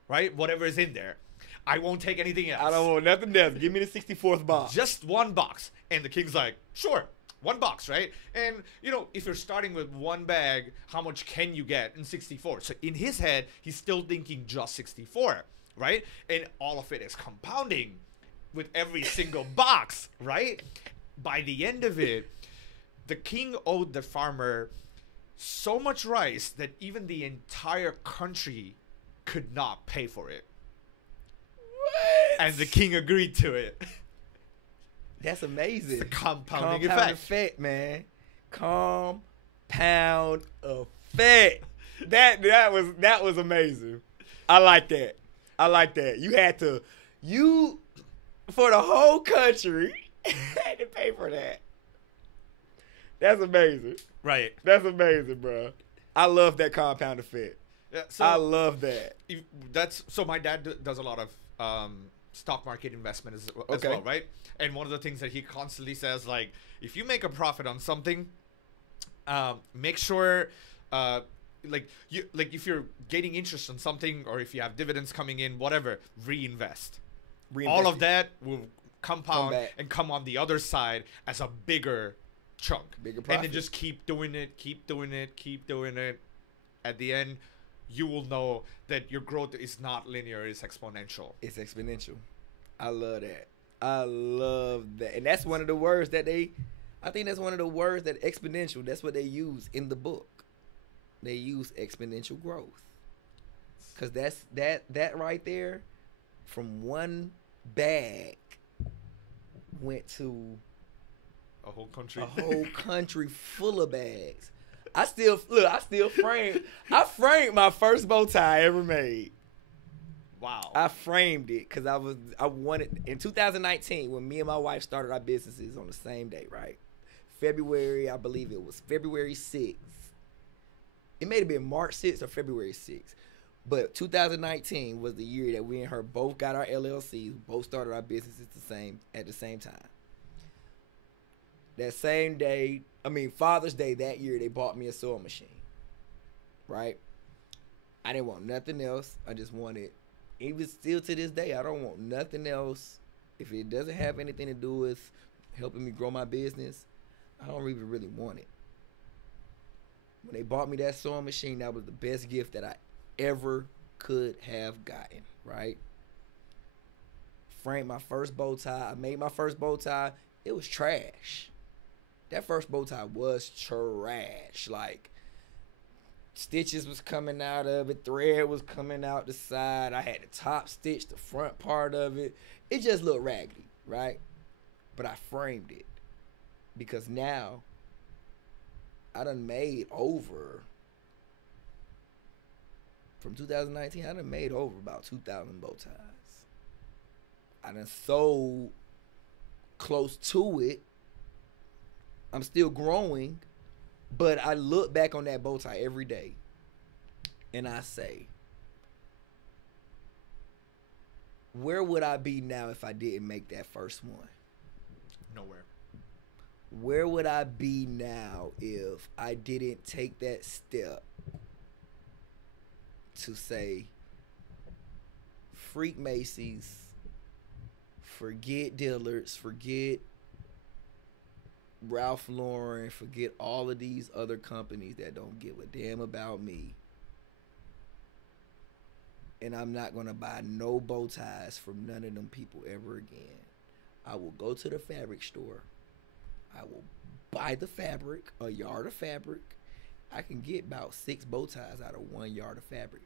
right? Whatever is in there. I won't take anything else. I don't want nothing else. Give me the 64th box. Just one box. And the king's like, sure, 1 box, right? And you know, if you're starting with 1 bag, how much can you get in 64? So in his head, he's still thinking just 64, right? And all of it is compounding with every single box, right? By the end of it, the king owed the farmer so much rice that even the entire country could not pay for it. What? And the king agreed to it. That's amazing. It's a compounding effect, man. Compound effect. That was amazing. I like that. You for the whole country had to pay for that. That's amazing. Right. That's amazing, bro. I love that compound effect. Yeah, so I love that. So my dad does a lot of stock market investment as well, right? And one of the things that he constantly says, like, if you make a profit on something, make sure, if you're getting interest on something, or if you have dividends coming in, whatever, reinvest. All of that will compound and come on the other side as a bigger chunk. Bigger profit. And then just keep doing it. At the end, you will know that your growth is not linear, it's exponential. It's exponential. I love that. And that's one of the words that exponential, that's what they use in the book. They use exponential growth. Because that right there, from 1 bag went to a whole country. A whole country full of bags. I framed my first bow tie I ever made. Wow. I framed it because I wanted, in 2019, when me and my wife started our businesses on the same day, right? I believe it was February 6th. It may have been March 6th or February 6th. But 2019 was the year that we and her both got our LLCs, both started our businesses at the same time. That same day, Father's Day that year, they bought me a sewing machine, right? I didn't want nothing else. I just wanted, even still to this day, I don't want nothing else. If it doesn't have anything to do with helping me grow my business, I don't even really want it. When they bought me that sewing machine, that was the best gift that I ever could have gotten, right? Framed my first bow tie. I made my first bow tie. It was trash. That first bow tie was trash. Like, stitches was coming out of it. Thread was coming out the side. I had to top stitch the front part of it. It just looked raggedy, right? But I framed it. Because now, I done made over, from 2019, I done made over about 2,000 bow ties. I done sold close to it. I'm still growing, but I look back on that bow tie every day, and I say, where would I be now if I didn't make that first one? Nowhere. Where would I be now if I didn't take that step to say, freak Macy's, forget Dillard's, forget Ralph Lauren, forget all of these other companies that don't give a damn about me. And I'm not going to buy no bow ties from none of them people ever again. I will go to the fabric store. I will buy the fabric, a yard of fabric. I can get about 6 bow ties out of 1 yard of fabric.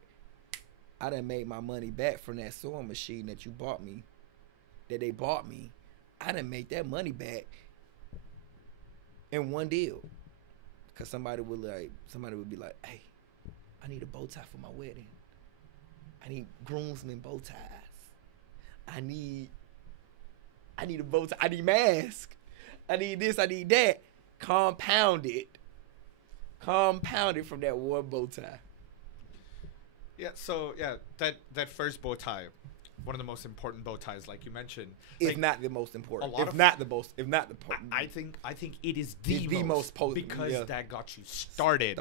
I done made my money back from that sewing machine that they bought me. I done made that money back in one deal. Because somebody would be like, hey, I need a bow tie for my wedding. I need groomsmen bow ties. I need a bow tie. I need mask. I need this. I need that. Compounded from that one bow tie. Yeah. So yeah, that first bow tie, one of the most important bow ties, like you mentioned. If not the most important. I think it is the most potent because that got you started.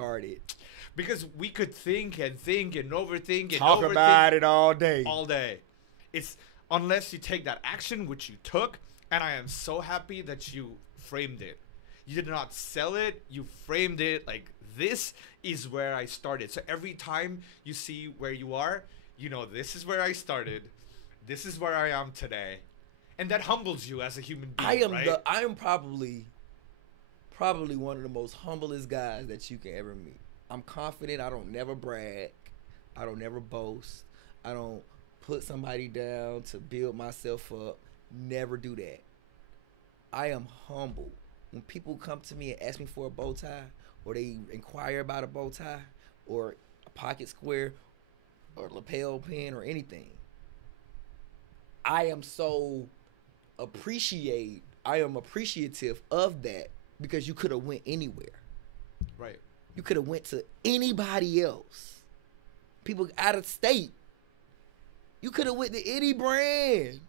Because we could think and overthink and talk about it all day. It's unless you take that action, which you took, and I am so happy that you framed it. You did not sell it. You framed it like, this is where I started. So every time you see where you are, you know, this is where I started. This is where I am today. And that humbles you as a human being, I am probably one of the most humblest guys that you can ever meet. I'm confident. I don't never brag. I don't never boast. I don't put somebody down to build myself up. Never do that. I am humble. When people come to me and ask me for a bow tie, or they inquire about a bow tie, or a pocket square, or lapel pin, or anything, I am appreciative of that, because you could have went anywhere. Right. You could have went to anybody else. People out of state. You could have went to any brand.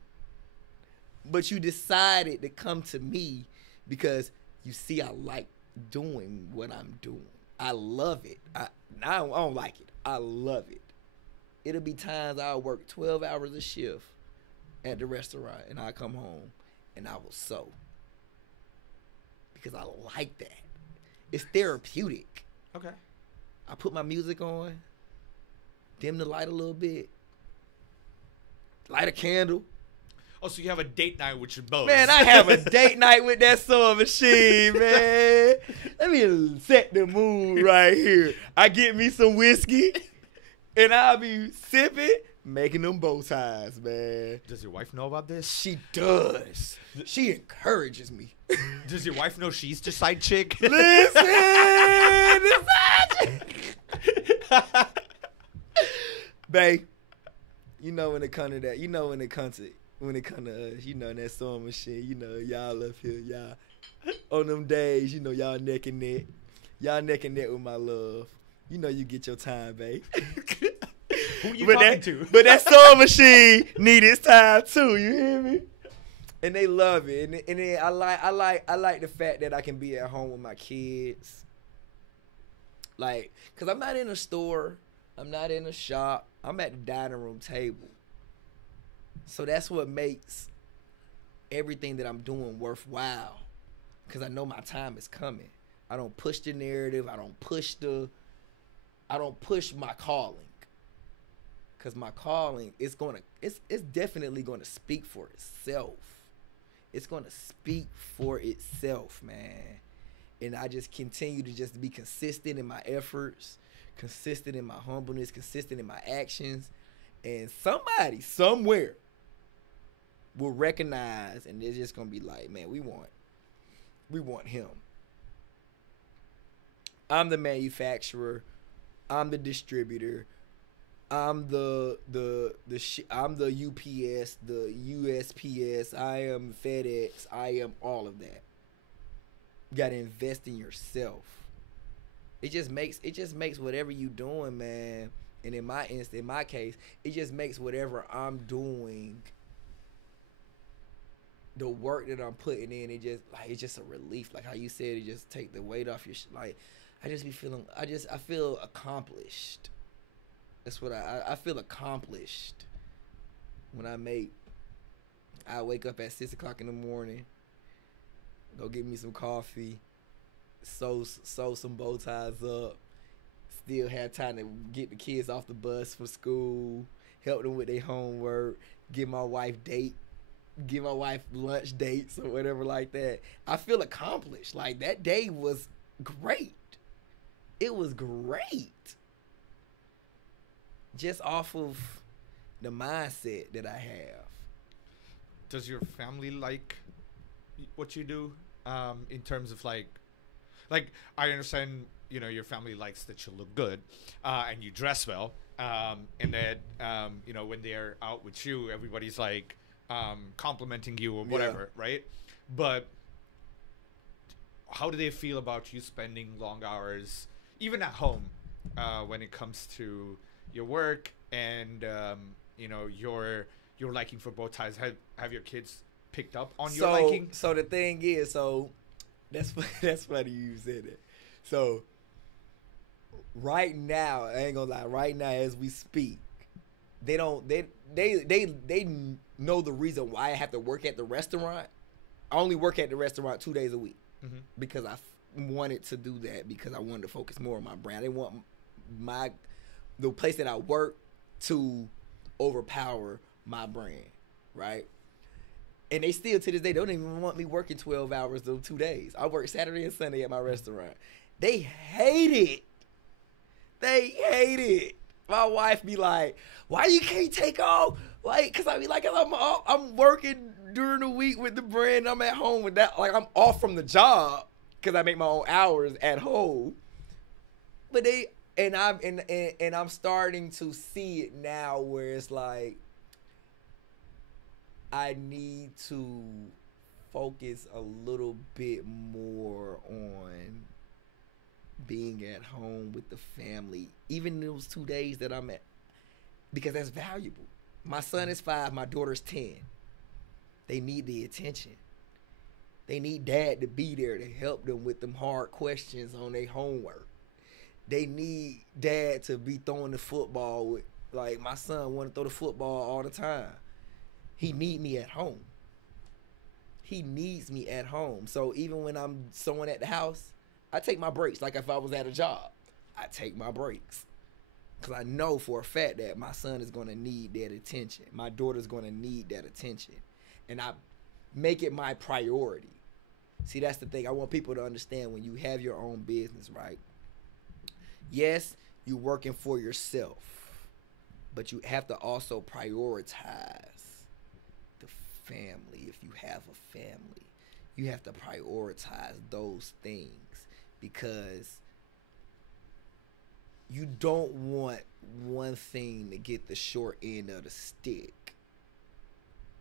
But you decided to come to me because you see I like doing what I'm doing. I love it. I don't like it. I love it. It'll be times I'll work 12 hours a shift at the restaurant, and I come home and I will sew. Because I like that. It's therapeutic. Okay. I put my music on, dim the light a little bit, light a candle. Oh, so you have a date night with your bows. Man, I have a date night with that sewing machine, man. Let me set the mood right here. I get me some whiskey, and I'll be sipping, making them bow ties, man. Does your wife know about this? She does. She encourages me. Does your wife know she's the side chick? Listen, the side chick. Babe, you know when it comes to that, when it come to us, you know, that sewing machine, you know, y'all up here, y'all, on them days, you know, y'all neck and neck. Y'all neck and neck with my love. You know you get your time, babe. Who you talking to? But that sewing machine need its time too, you hear me? And they love it. And then I like the fact that I can be at home with my kids. Like, cause I'm not in a store, I'm not in a shop, I'm at the dining room table. So that's what makes everything that I'm doing worthwhile. Because I know my time is coming. I don't push the narrative. I don't push my calling. Because my calling it's definitely gonna speak for itself. It's gonna speak for itself, man. And I just continue to just be consistent in my efforts, consistent in my humbleness, consistent in my actions. And somebody, somewhere, will recognize, and they're just gonna be like, man, we want him. I'm the manufacturer, I'm the distributor, I'm the UPS, the USPS, I am FedEx, I am all of that. You gotta invest in yourself. It just makes whatever you doing, man. And in my case, it just makes whatever I'm doing, the work that I'm putting in, it's just a relief. Like how you said, it just take the weight off your like. I feel accomplished. That's what I feel accomplished when I wake up at 6 o'clock in the morning, go get me some coffee, sew some bow ties up, still have time to get the kids off the bus for school, help them with their homework, give my wife lunch dates or whatever like that. I feel accomplished. Like that day was great. It was great. Just off of the mindset that I have. Does your family like what you do? In terms of like I understand, you know, your family likes that you look good, and you dress well, and that you know, when they're out with you, everybody's like complimenting you or whatever, right? But how do they feel about you spending long hours, even at home, when it comes to your work and you know, your liking for bow ties? Have your kids picked up on your liking? So the thing is, that's funny you said that. So right now, I ain't gonna lie, right now as we speak, they know the reason why I have to work at the restaurant. I only work at the restaurant 2 days a week. because I wanted to do that because I wanted to focus more on my brand. I didn't want the place that I work to overpower my brand, right? And they still, to this day, don't even want me working 12 hours those 2 days. I work Saturday and Sunday at my restaurant. They hate it. They hate it. My wife be like, why you can't take off? Like, cause I be like, I'm working during the week with the brand. I'm at home with that. Like, I'm off from the job because I make my own hours at home. But I'm starting to see it now where it's like, I need to focus a little bit more on being at home with the family, even those 2 days that I'm at, because that's valuable. My son is 5, my daughter's 10. They need the attention. They need dad to be there to help them with them hard questions on their homework. They need dad to be throwing the football with, like, my son want to throw the football all the time. He need me at home. He needs me at home. So even when I'm sewing at the house, I take my breaks. Like if I was at a job, I take my breaks. Because I know for a fact that my son is going to need that attention. My daughter's going to need that attention. And I make it my priority. See, that's the thing. I want people to understand when you have your own business, right? Yes, you're working for yourself. But you have to also prioritize the family. If you have a family, you have to prioritize those things because you don't want one thing to get the short end of the stick.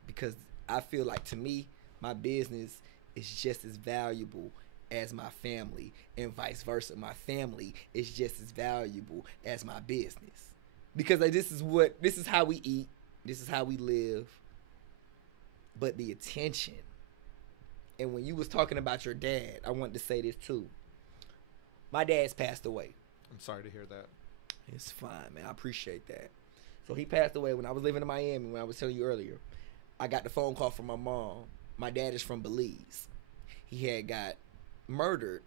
Because I feel like, to me, my business is just as valuable as my family, and vice versa. My family is just as valuable as my business. Because like, this is how we eat, this is how we live. But the attention, and when you was talking about your dad, I wanted to say this too. My dad's passed away. I'm sorry to hear that. It's fine, man. I appreciate that. So he passed away when I was living in Miami, when I was telling you earlier. I got the phone call from my mom. My dad is from Belize. He had got murdered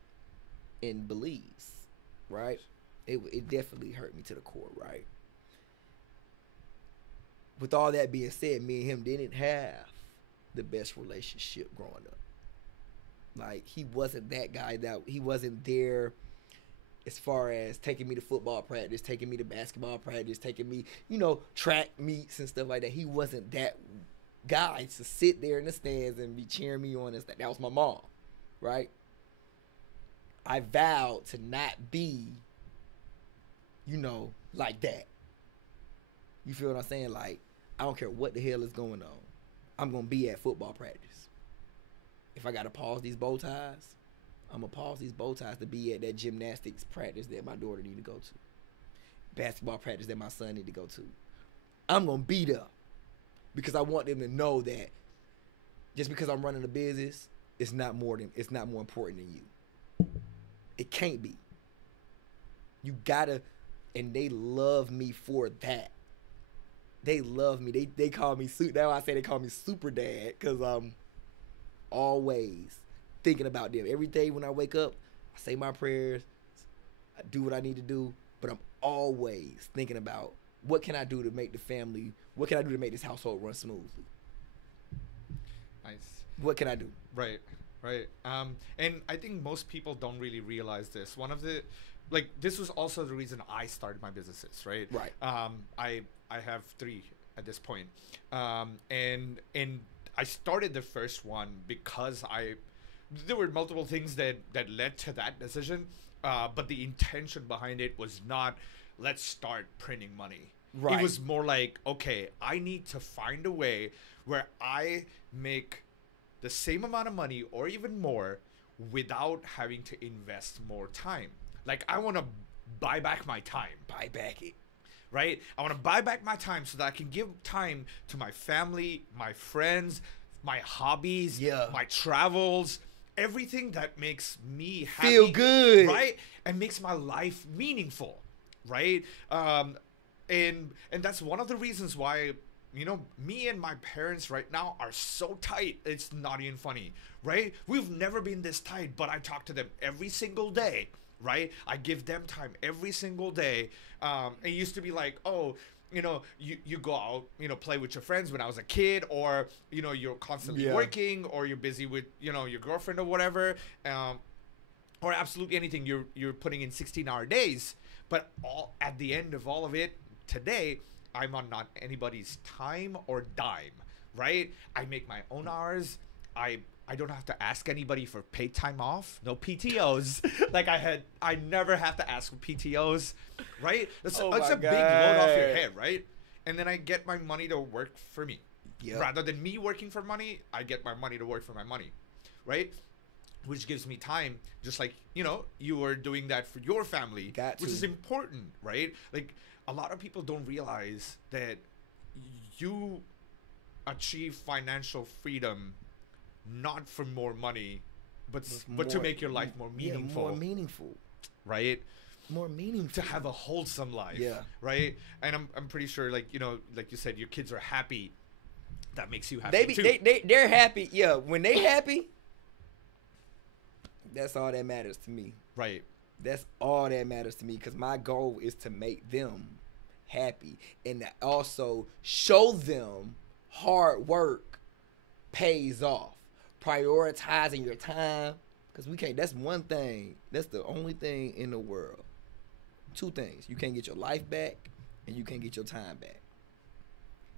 in Belize, right? It definitely hurt me to the core, right? With all that being said, me and him didn't have the best relationship growing up. Like, he wasn't that guy. That he wasn't there as far as taking me to football practice, taking me to basketball practice, taking me, track meets and stuff like that. He wasn't that guy to sit there in the stands and be cheering me on and stuff. That was my mom, right? I vowed to not be, like that. You feel what I'm saying? Like, I don't care what the hell is going on. I'm going to be at football practice. If I got to pause these bow ties, I'm going to pause these bow ties to be at that gymnastics practice that my daughter need to go to. Basketball practice that my son need to go to. I'm going to be there. Because I want them to know that just because I'm running a business, it's not more important than you. It can't be. You gotta, and they love me for that. They love me. They call me, that's why I say they call me Super Dad, because I'm always thinking about them. Every day when I wake up, I say my prayers, I do what I need to do, but I'm always thinking about what can I do to make what can I do to make this household run smoothly? Nice. What can I do? Right. And I think most people don't really realize this. One of the, this was also the reason I started my businesses, right? Right. I have 3 at this point. And I started the first one because there were multiple things that led to that decision. But the intention behind it was not, let's start printing money. Right. It was more like, okay, I need to find a way where I make the same amount of money or even more without having to invest more time. Like, I want to buy back my time. Buy back it. Right? I want to buy back my time so that I can give time to my family, my friends, my hobbies, my travels, everything that makes me happy. Feel good. Right? And makes my life meaningful. Right? And that's one of the reasons why me and my parents right now are so tight. It's not even funny, right? We've never been this tight, but I talk to them every single day, right? I give them time every single day. It used to be like, oh, you go out, play with your friends when I was a kid, or, you're constantly working, or you're busy with, your girlfriend or whatever, or absolutely anything. You're putting in 16-hour days, but at the end of all of it today, I'm on not anybody's time or dime, right? I make my own hours. I don't have to ask anybody for paid time off. No PTOs. I never have to ask for PTOs, right? It's a big load off your head, right? And then I get my money to work for me. Yep. Rather than me working for money, I get my money to work for my money, right? Which gives me time, just like, you were doing that for your family, which is important, right? Like, a lot of people don't realize that you achieve financial freedom not for more money, but to make your life more meaningful. Yeah, more meaningful. Right? More meaningful. To have a wholesome life. Yeah. Right? And I'm pretty sure, like you said, your kids are happy. That makes you happy too. They're happy. Yeah, when they happy, that's all that matters to me. Right. That's all that matters to me, because my goal is to make them happy and to also show them hard work pays off. Prioritizing your time, because we can't. That's one thing. That's the only thing in the world. Two things. You can't get your life back, and you can't get your time back.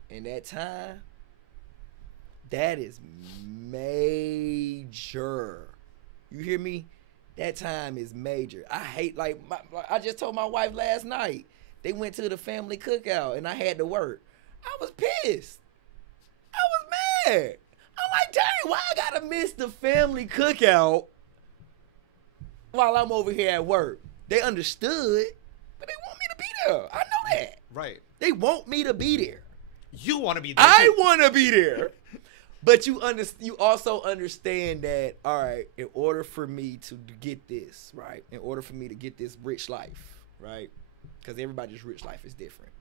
And that time, that is major. You hear me? That time is major. I hate, I just told my wife last night, they went to the family cookout and I had to work. I was pissed. I was mad. I'm like, dang, why I gotta miss the family cookout while I'm over here at work? They understood, but they want me to be there. I know that. Right. They want me to be there. You want to be there. I want to be there. But you also understand that, all right, in order for me to get this, right, in order for me to get this rich life, right, because everybody's rich life is different,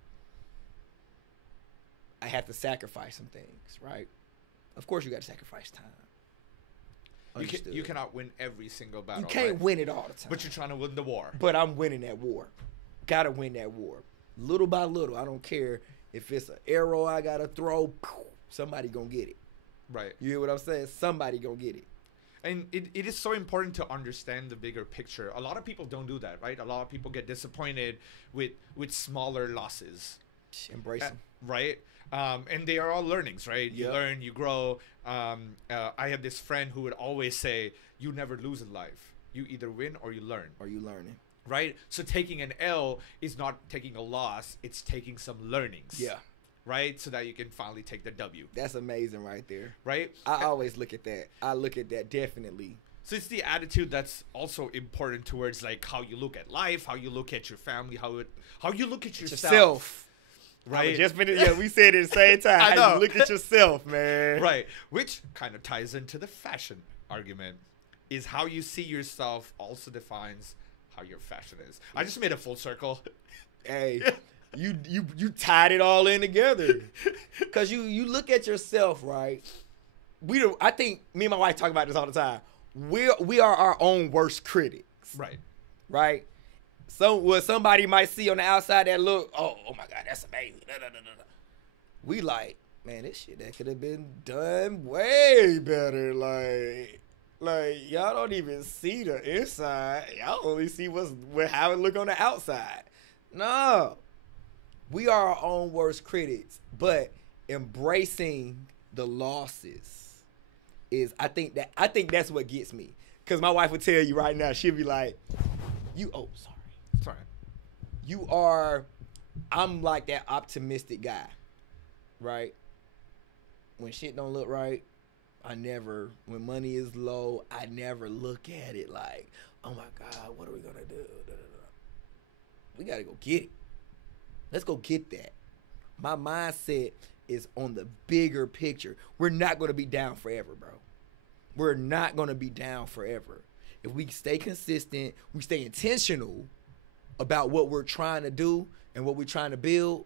I have to sacrifice some things, right? Of course you got to sacrifice time. You cannot win every single battle. You can't win it all the time. But you're trying to win the war. But I'm winning that war. Got to win that war. Little by little. I don't care if it's an arrow I got to throw, somebody going to get it. Right. You hear what I'm saying? Somebody gonna get it. And it is so important to understand the bigger picture. A lot of people don't do that, right? A lot of people get disappointed with smaller losses. Embrace them. Right? And they are all learnings, right? Yep. You learn, you grow. I had this friend who would always say, you never lose in life. You either win or you learn. Or you learning. Right? So taking an L is not taking a loss. It's taking some learnings. Yeah. Right? So that you can finally take the W. That's amazing right there. Right? I always look at that. I look at that definitely. So it's the attitude that's also important towards like how you look at life, how you look at your family, how you look at yourself. Right? We said it at the same time. I know. How you look at yourself, man. Right. Which kind of ties into the fashion argument. Is how you see yourself also defines how your fashion is. I just made a full circle. Hey. You tied it all in together, cause you look at yourself, right? I think me and my wife talk about this all the time. We are our own worst critics, right? So what somebody might see on the outside that look, oh my God, that's amazing. We like, man, this shit that could have been done way better. Like y'all don't even see the inside. Y'all only see how it look on the outside. No. We are our own worst critics, but embracing the losses is, I think that's what gets me. Cause my wife would tell you right now, she'll be like, I'm like that optimistic guy, right? When shit don't look right, when money is low, I never look at it like, oh my God, what are we gonna do? We gotta go get it. Let's go get that. My mindset is on the bigger picture. We're not going to be down forever, bro. We're not going to be down forever. If we stay consistent, we stay intentional about what we're trying to do and what we're trying to build,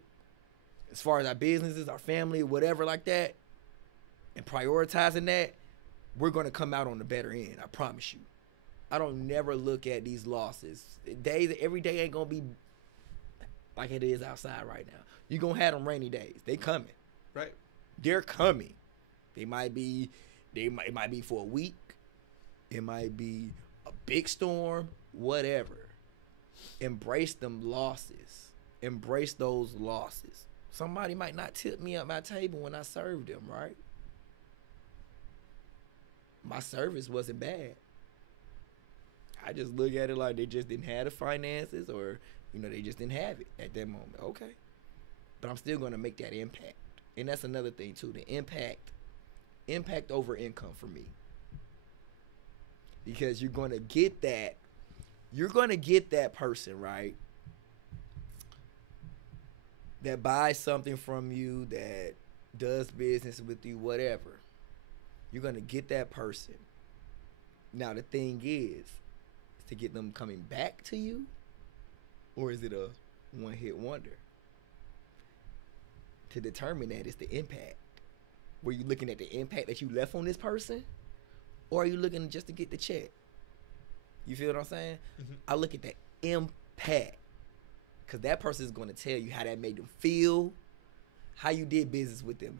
as far as our businesses, our family, whatever like that, and prioritizing that, we're going to come out on the better end. I promise you. I don't never look at these losses. Every day ain't going to be like it is outside right now. You're going to have them rainy days. They coming. Right. They're coming. It might be for a week. It might be a big storm, whatever. Embrace them losses. Embrace those losses. Somebody might not tip me at my table when I serve them, right? My service wasn't bad. I just look at it like they just didn't have the finances, or, they just didn't have it at that moment. Okay. But I'm still going to make that impact. And that's another thing, too. The impact over income for me. Because you're going to get that. You're going to get that person, right, that buys something from you, that does business with you, whatever. You're going to get that person. Now, the thing is to get them coming back to you, or is it a one-hit wonder? To determine that, it's the impact. Were you looking at the impact that you left on this person, or are you looking just to get the check? You feel what I'm saying? Mm-hmm. I look at the impact, because that person is going to tell you how that made them feel, how you did business with them.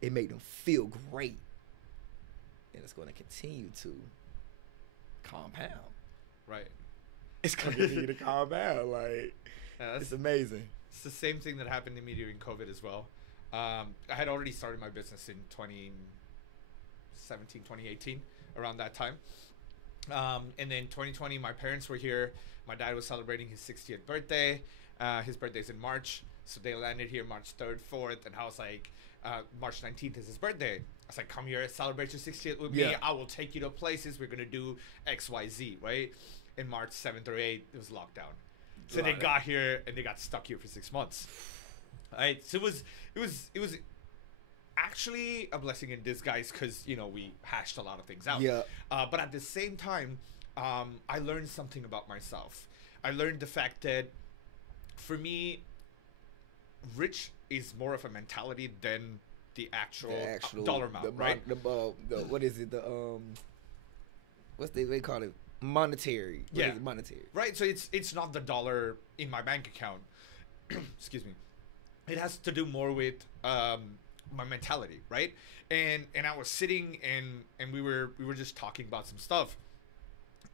It made them feel great, and it's going to continue to compound. Right. It's going to continue to compound. Like, it's amazing. It's the same thing that happened to me during COVID as well. I had already started my business in 2017, 2018, around that time. And then 2020, my parents were here. My dad was celebrating his 60th birthday. His birthday's in March. So they landed here March 3rd, 4th. And I was like, March 19th is his birthday. I was like, come here, celebrate your 60th with me. I will take you to places. We're going to do X, Y, Z, right? In March 7th or 8th, it was lockdown. So they got here and they got stuck here for 6 months. Right? So it was actually a blessing in disguise, because, we hashed a lot of things out. Yeah. But at the same time, I learned something about myself. I learned the fact that, for me, rich is more of a mentality than the actual dollar amount, right? What is it? What's they call it? Monetary. What is it? Monetary. Right. So it's not the dollar in my bank account. Excuse me. It has to do more with my mentality, right? And I was sitting and we were just talking about some stuff,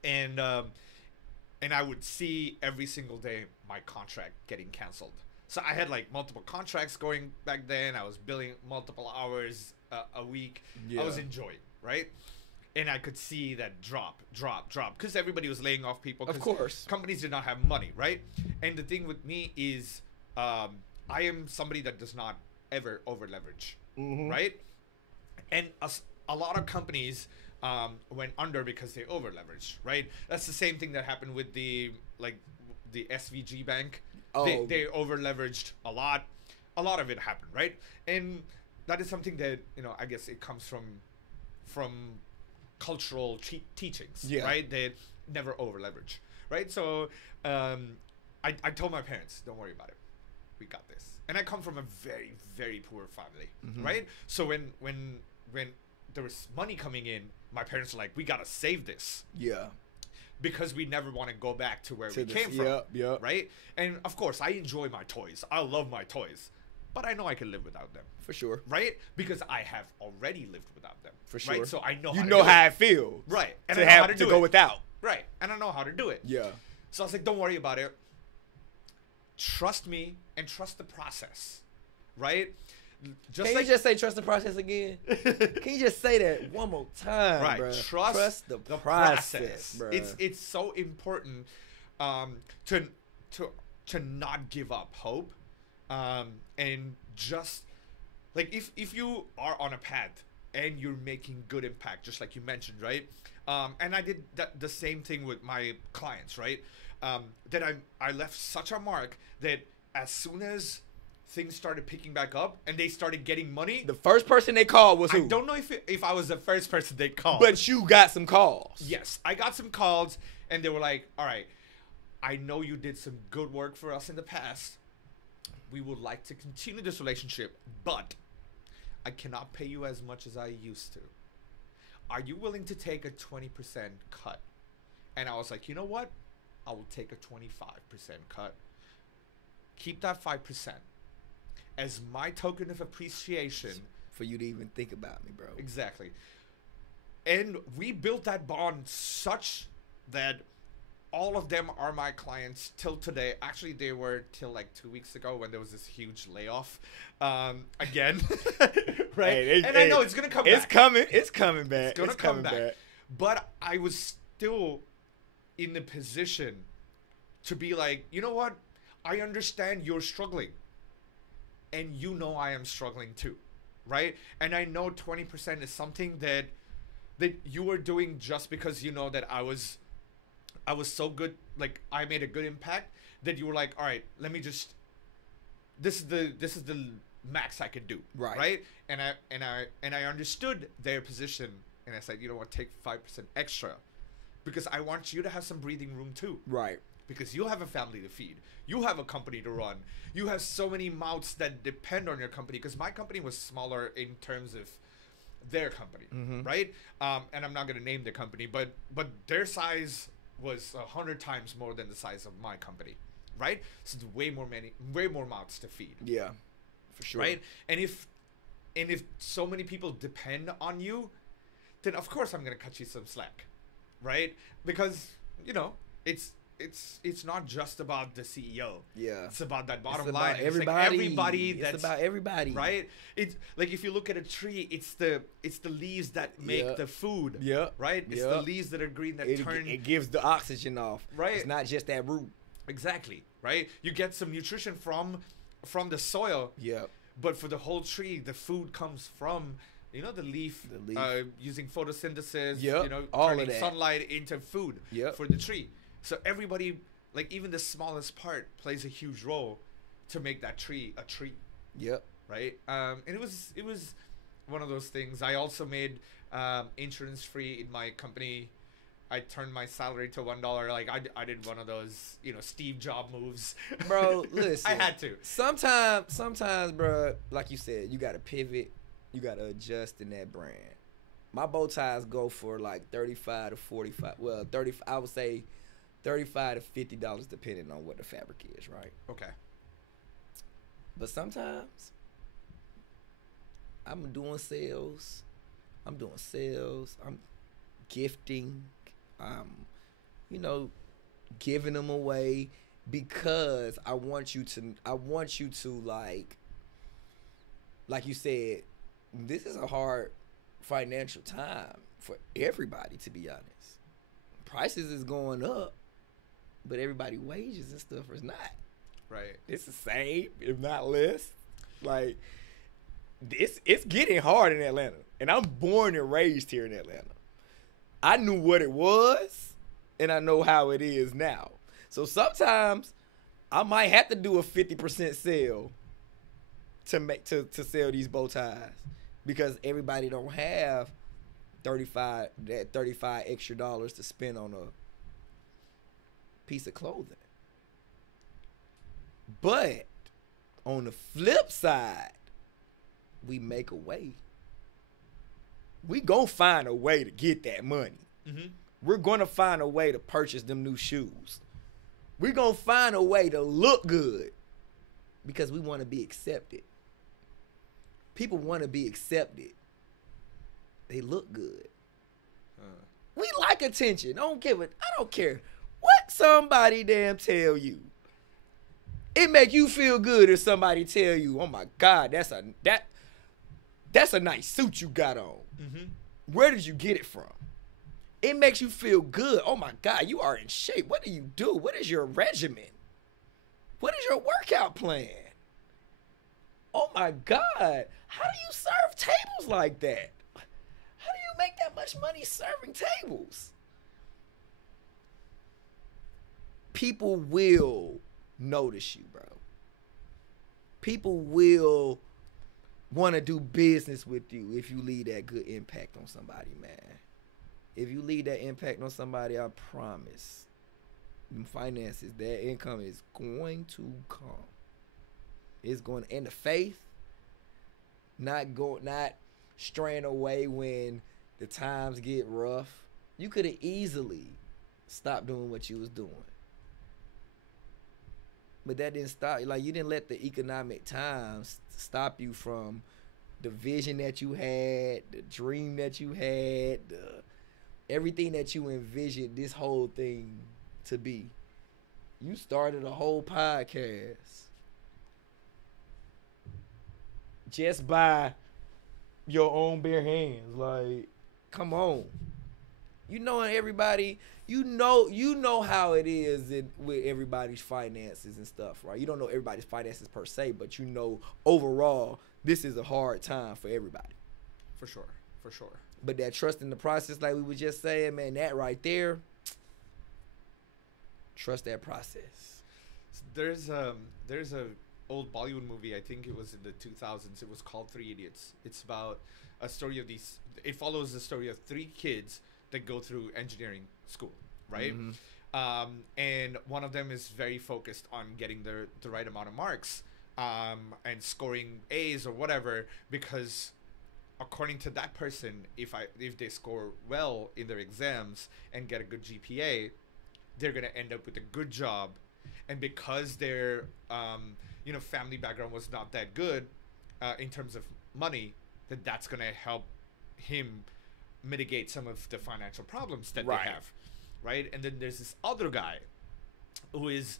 and I would see every single day my contract getting canceled. So I had like multiple contracts going back then. I was billing multiple hours a week. I was enjoying, right? And I could see that drop, because everybody was laying off people. Of course. Companies did not have money, right? And the thing with me is, I am somebody that does not ever over leverage, right? And a lot of companies went under because they over leveraged, right? That's the same thing that happened with the SVG bank. They over leveraged a lot. A lot of it happened, right? And that is something that, I guess it comes from cultural teachings, right? They never over leverage, right? So I told my parents, don't worry about it. We got this. And I come from a very, very poor family, right? So when there was money coming in, my parents were like, we got to save this. Yeah. Because we never want to go back to where we came from, right? And of course, I enjoy my toys. I love my toys. But I know I can live without them. For sure. Right? Because I have already lived without them. For sure. Right? So I know how it feels. Right. And I know how to go without. Right. And I know how to do it. Yeah. So I was like, don't worry about it. Trust me and trust the process. Right? Can you just say trust the process again? Can you just say that one more time, right? Bro? Trust the process. Bro. It's so important to not give up hope, and just like if you are on a path and you're making good impact, just like you mentioned, right? And I did the same thing with my clients, right? That I left such a mark that as soon as things started picking back up and they started getting money, the first person they called was who? I don't know if I was the first person they called. But you got some calls. Yes, I got some calls, and they were like, all right, I know you did some good work for us in the past. we would like to continue this relationship, but I cannot pay you as much as I used to. Are you willing to take a 20% cut? And I was like, you know what? I will take a 25% cut. Keep that 5% as my token of appreciation. For you to even think about me, bro. Exactly. And we built that bond such that all of them are my clients till today. Actually, they were till like 2 weeks ago when there was this huge layoff again. Right? Hey, and I know it's going to come back. It's coming. It's coming back. It's going to come back. But I was still in the position to be like, you know what? I understand you're struggling. And you know I am struggling too. Right? And I know 20% is something that you are doing just because you know that I was so good, like I made a good impact, that you were like, all right, let me just, this is the max I could do. Right? And I understood their position, and I said, you know what, take 5% extra, because I want you to have some breathing room too. Right. Because you have a family to feed. You have a company to run. You have so many mouths that depend on your company. Because my company was smaller in terms of their company, right? And I'm not going to name the company, but their size was 100 times more than the size of my company, right? So it's way more mouths to feed. Yeah, for sure. Right? And if so many people depend on you, then of course I'm going to cut you some slack, right? Because, you know, it's not just about the CEO. Yeah. It's about that bottom it's line. About everybody. It's like everybody. It's about everybody. Right? It's like if you look at a tree, it's the leaves that make the food. Yeah. Right? It's the leaves that are green that turn. It gives the oxygen off. Right. It's not just that root. Exactly. Right? You get some nutrition from the soil. Yeah. But for the whole tree, the food comes from, you know, the leaf. Using photosynthesis. Yep. You know, all turning of that. sunlight into food. Yep. For the tree. So everybody, like even the smallest part, plays a huge role to make that tree a tree. Yep. Right. And it was one of those things. I also made insurance free in my company. I turned my salary to $1. Like I did one of those, you know, Steve Jobs moves. Bro, listen. I had to. Sometimes, bro, like you said, you gotta pivot. You gotta adjust in that brand. My bow ties go for like 35 to 45. Well, 30. I would say $35 to $50 depending on what the fabric is, right? Okay. But sometimes I'm doing sales. I'm gifting. You know, giving them away because I want you to like you said, this is a hard financial time for everybody, to be honest. Prices is going up. But everybody's wages and stuff is not. Right. It's the same, if not less. Like, it's getting hard in Atlanta. And I'm born and raised here in Atlanta. I knew what it was, and I know how it is now. So sometimes I might have to do a 50% sale to sell these bow ties, because everybody don't have 35 extra dollars to spend on a piece of clothing. But on the flip side, we make a way. We gonna find a way to get that money. We're gonna find a way to purchase them new shoes. We're gonna find a way to look good, because we want to be accepted. People want to be accepted. They look good. We like attention. I don't care what somebody damn tell you. It make you feel good if somebody tell you, "Oh my God, that's a nice suit you got on." Where did you get it from? It makes you feel good. Oh my God, you are in shape. What do you do? What is your regimen? What is your workout plan? Oh my God, how do you serve tables like that? How do you make that much money serving tables? People will notice you, bro. People will want to do business with you if you leave that good impact on somebody, man. If you leave that impact on somebody, I promise, them finances, that income is going to come. It's going, and the faith, not straying away when the times get rough. You could have easily stopped doing what you was doing. But that didn't stop. Like, you didn't let the economic times stop you from the vision that you had, the dream that you had, everything that you envisioned this whole thing to be. You started a whole podcast just by your own bare hands. Like, come on. You know everybody, you know how it is with everybody's finances and stuff, right? You don't know everybody's finances per se, but you know overall this is a hard time for everybody. For sure. But that trust in the process, like we were just saying, man, that right there, trust that process. There's a old Bollywood movie, I think it was in the 2000s. It was called Three Idiots. It's about a story of these. It follows the story of three kids that go through engineering school, right? Mm-hmm. And one of them is very focused on getting the right amount of marks and scoring A's or whatever, because according to that person, if they score well in their exams and get a good GPA, they're gonna end up with a good job. And because their family background was not that good in terms of money, that's gonna help him mitigate some of the financial problems that they have, right? And then there's this other guy who is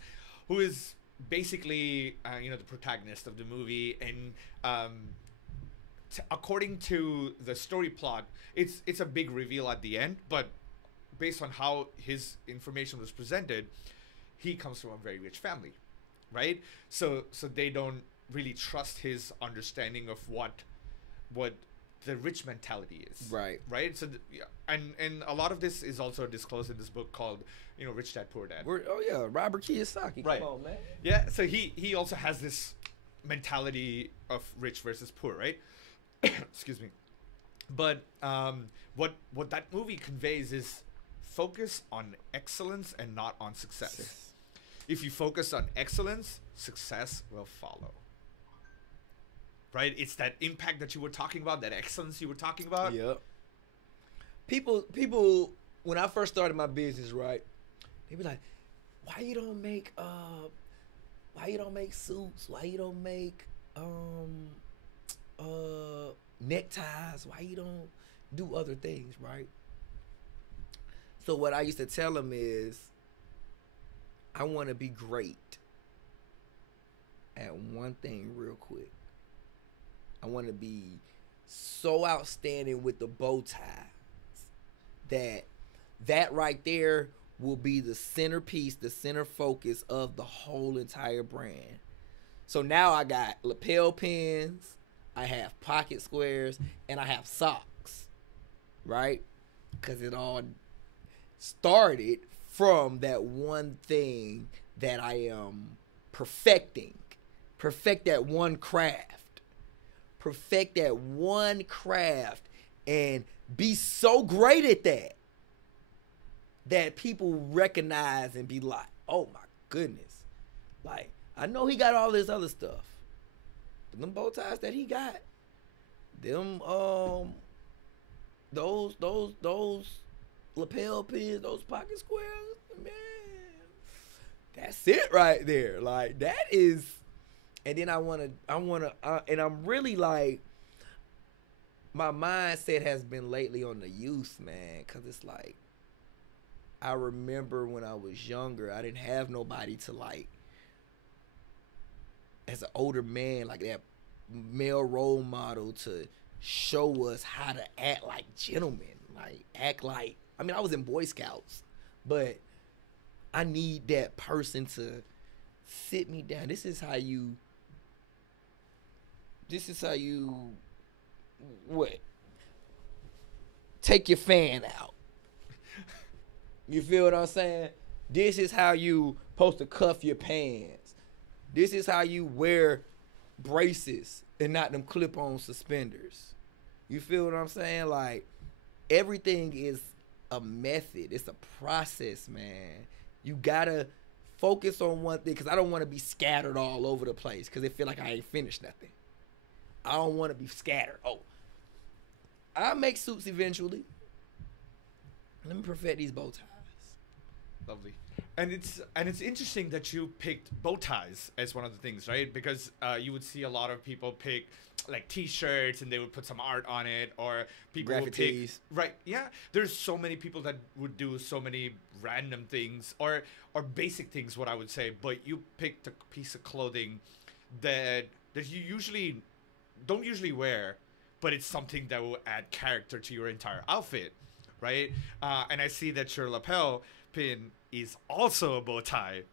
basically the protagonist of the movie, and according to the story plot, it's a big reveal at the end, but based on how his information was presented, he comes from a very rich family, right? So they don't really trust his understanding of what the rich mentality is, right? So and a lot of this is also disclosed in this book called Rich Dad Poor Dad. Robert Kiyosaki. Right. Come on, man. Yeah, so he also has this mentality of rich versus poor, right? Excuse me. But what that movie conveys is focus on excellence and not on success. If you focus on excellence, success will follow. Right? It's that impact that you were talking about, that excellence you were talking about. Yep. People, when I first started my business, right, they be like, why you don't make suits? Why you don't make neckties? Why you don't do other things, right? So what I used to tell them is, I want to be great at one thing real quick. I want to be so outstanding with the bow ties that right there will be the centerpiece, the center focus of the whole entire brand. So now I got lapel pins, I have pocket squares, and I have socks, right? Because it all started from that one thing that I am perfecting. Perfect that one craft. Perfect that one craft and be so great at that people recognize and be like, oh my goodness. Like, I know he got all this other stuff. But them bow ties that he got, them those lapel pins, those pocket squares, man, that's it right there. Like, that is. And then I wanna, and I'm really like, my mindset has been lately on the youth, man, because it's like, I remember when I was younger, I didn't have nobody to, like, as an older man, like that male role model to show us how to act like gentlemen, like act like, I mean, I was in Boy Scouts, but I need that person to sit me down. This is how you what? Take your fan out. You feel what I'm saying? This is how you supposed to cuff your pants. This is how you wear braces and not them clip-on suspenders. You feel what I'm saying? Like, everything is a method. It's a process, man. You gotta focus on one thing because I don't want to be scattered all over the place because it feel like I ain't finished nothing. I don't want to be scattered. Oh, I'll make suits eventually. Let me perfect these bow ties. Lovely. And it's interesting that you picked bow ties as one of the things, right? Because you would see a lot of people pick like T-shirts and they would put some art on it, or people would pick right. Yeah, there's so many people that would do so many random things or basic things, what I would say. But you picked a piece of clothing that you don't usually wear, but it's something that will add character to your entire outfit, right? And I see that your lapel pin is also a bow tie.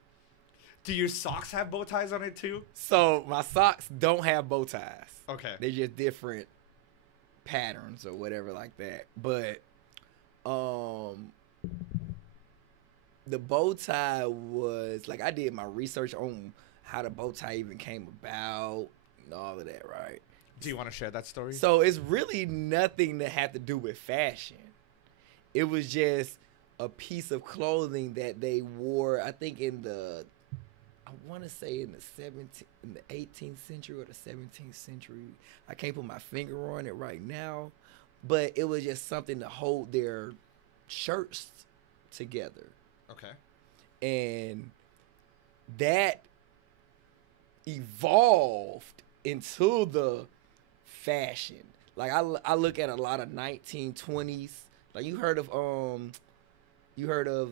Do your socks have bow ties on it too? So my socks don't have bow ties. Okay. They're just different patterns or whatever like that. But the bow tie was like, I did my research on how the bow tie even came about and all of that, right? Do you want to share that story? So it's really nothing that had to do with fashion. It was just a piece of clothing that they wore, I think I want to say in the 18th century or the 17th century. I can't put my finger on it right now, but it was just something to hold their shirts together. Okay. And that evolved into the fashion. Like I look at a lot of 1920s. Like you heard of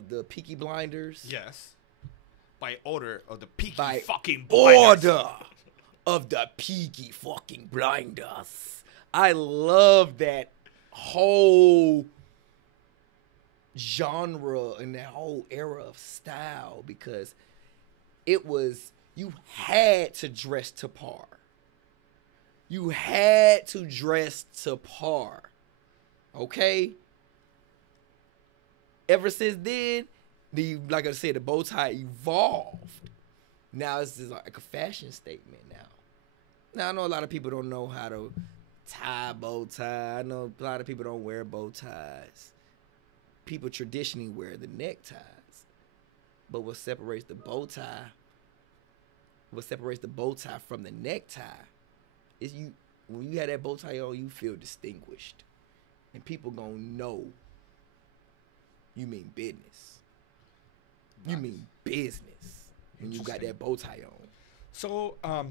the Peaky Blinders? Yes. By order of the Peaky fucking Blinders. Order of the Peaky fucking Blinders. I love that whole genre and that whole era of style because it was, you had to dress to par. You had to dress to par. Okay? Ever since then, like I said, the bow tie evolved. Now it's just like a fashion statement now. Now I know a lot of people don't know how to tie a bow tie. I know a lot of people don't wear bow ties. People traditionally wear the neckties. But what separates the bow tie from the necktie is when you have that bow tie on, you feel distinguished. And people gonna know you mean business. You mean business when you got that bow tie on. So, I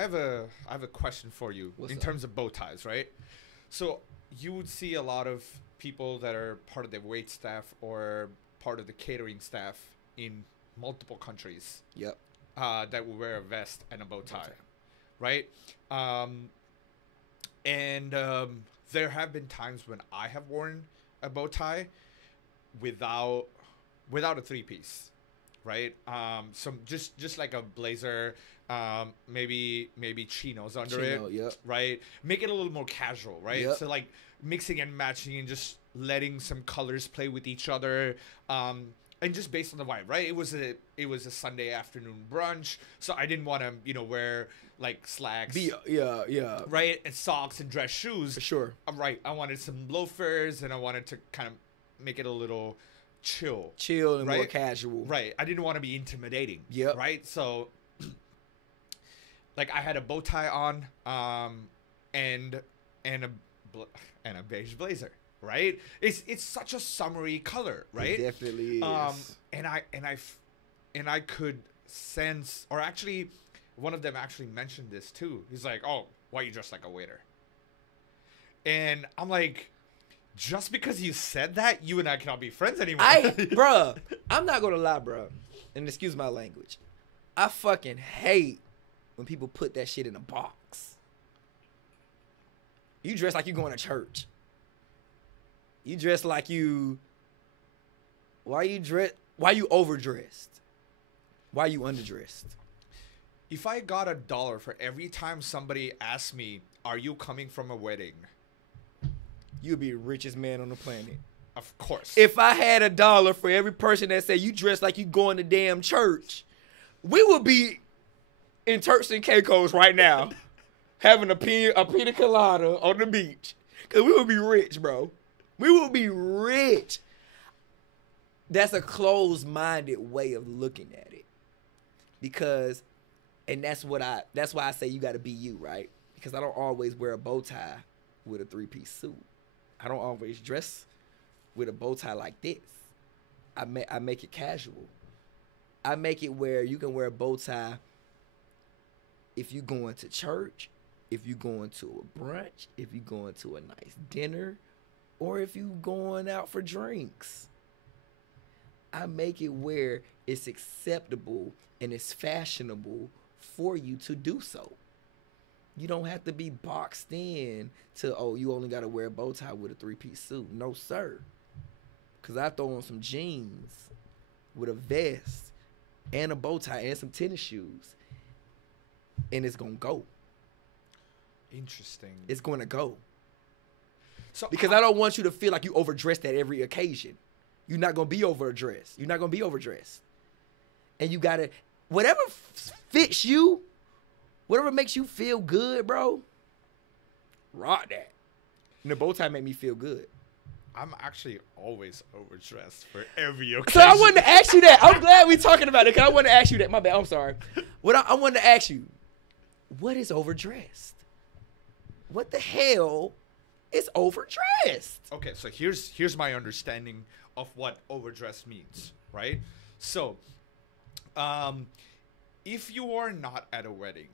have a question for you in terms of bow ties, right? So you would see a lot of people that are part of the wait staff or part of the catering staff in multiple countries. Yep. That will wear a vest and a bow tie, right? There have been times when I have worn a bow tie without a three-piece, right? Some just like a blazer, maybe chinos under it, yep. right? Make it a little more casual, right? Yep. So like mixing and matching and just letting some colors play with each other, and just based on the vibe, right? It was a Sunday afternoon brunch, so I didn't want to wear like slacks, yeah, right, and socks and dress shoes. For sure. Right. I wanted some loafers and I wanted to kind of make it a little chill and right? more casual. Right. I didn't want to be intimidating. Yep. Right. So, like, I had a bow tie on, and a beige blazer. Right. It's such a summery color. Right. It definitely is. And I could sense, or actually, one of them actually mentioned this too. He's like, "Oh, why you dressed like a waiter?" And I'm like, just because you said that, you and I cannot be friends anymore. Bruh, I'm not gonna lie, bruh. And excuse my language. I fucking hate when people put that shit in a box. You dress like you going to church. You dress like you. Why you overdressed? Why you underdressed? If I got $1 for every time somebody asked me, "Are you coming from a wedding?" You'd be the richest man on the planet. Of course. If I had $1 for every person that said you dress like you going to damn church, we would be in Turks and Caicos right now, having a pina colada on the beach. Cause we would be rich, bro. We would be rich. That's a closed-minded way of looking at it. because, and that's why I say you got to be you, right? Because I don't always wear a bow tie with a 3-piece suit. I don't always dress with a bow tie like this. I make it casual. I make it where you can wear a bow tie if you going to church, if you going to a brunch, if you going to a nice dinner, or if you going out for drinks. I make it where it's acceptable and it's fashionable for you to do so. You don't have to be boxed in to, oh, you only got to wear a bow tie with a 3-piece suit. No, sir. Because I throw on some jeans with a vest and a bow tie and some tennis shoes, and it's going to go. Interesting. It's going to go. So because I don't want you to feel like you overdressed at every occasion. You're not going to be overdressed. You're not going to be overdressed. And you got to, whatever fits you, whatever makes you feel good, bro, rock that. And the bow tie make me feel good. I'm actually always overdressed for every occasion. So I wanted to ask you that. I'm glad we talking about it because I wanted to ask you that. My bad. I'm sorry. I wanted to ask you, what is overdressed? What the hell is overdressed? Okay, so here's my understanding of what overdressed means, right? So, if you are not at a wedding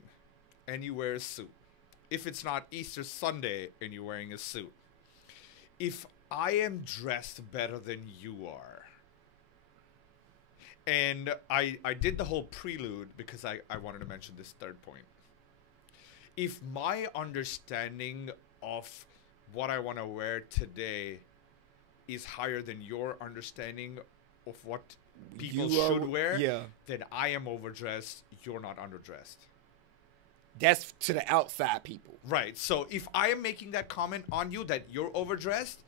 and you wear a suit, if it's not Easter Sunday and you're wearing a suit, if I am dressed better than you are, and I did the whole prelude because I wanted to mention this third point. If my understanding of what I want to wear today is higher than your understanding of what people should wear, then I am overdressed, you're not underdressed. That's to the outside people. Right. So if I am making that comment on you that you're overdressed,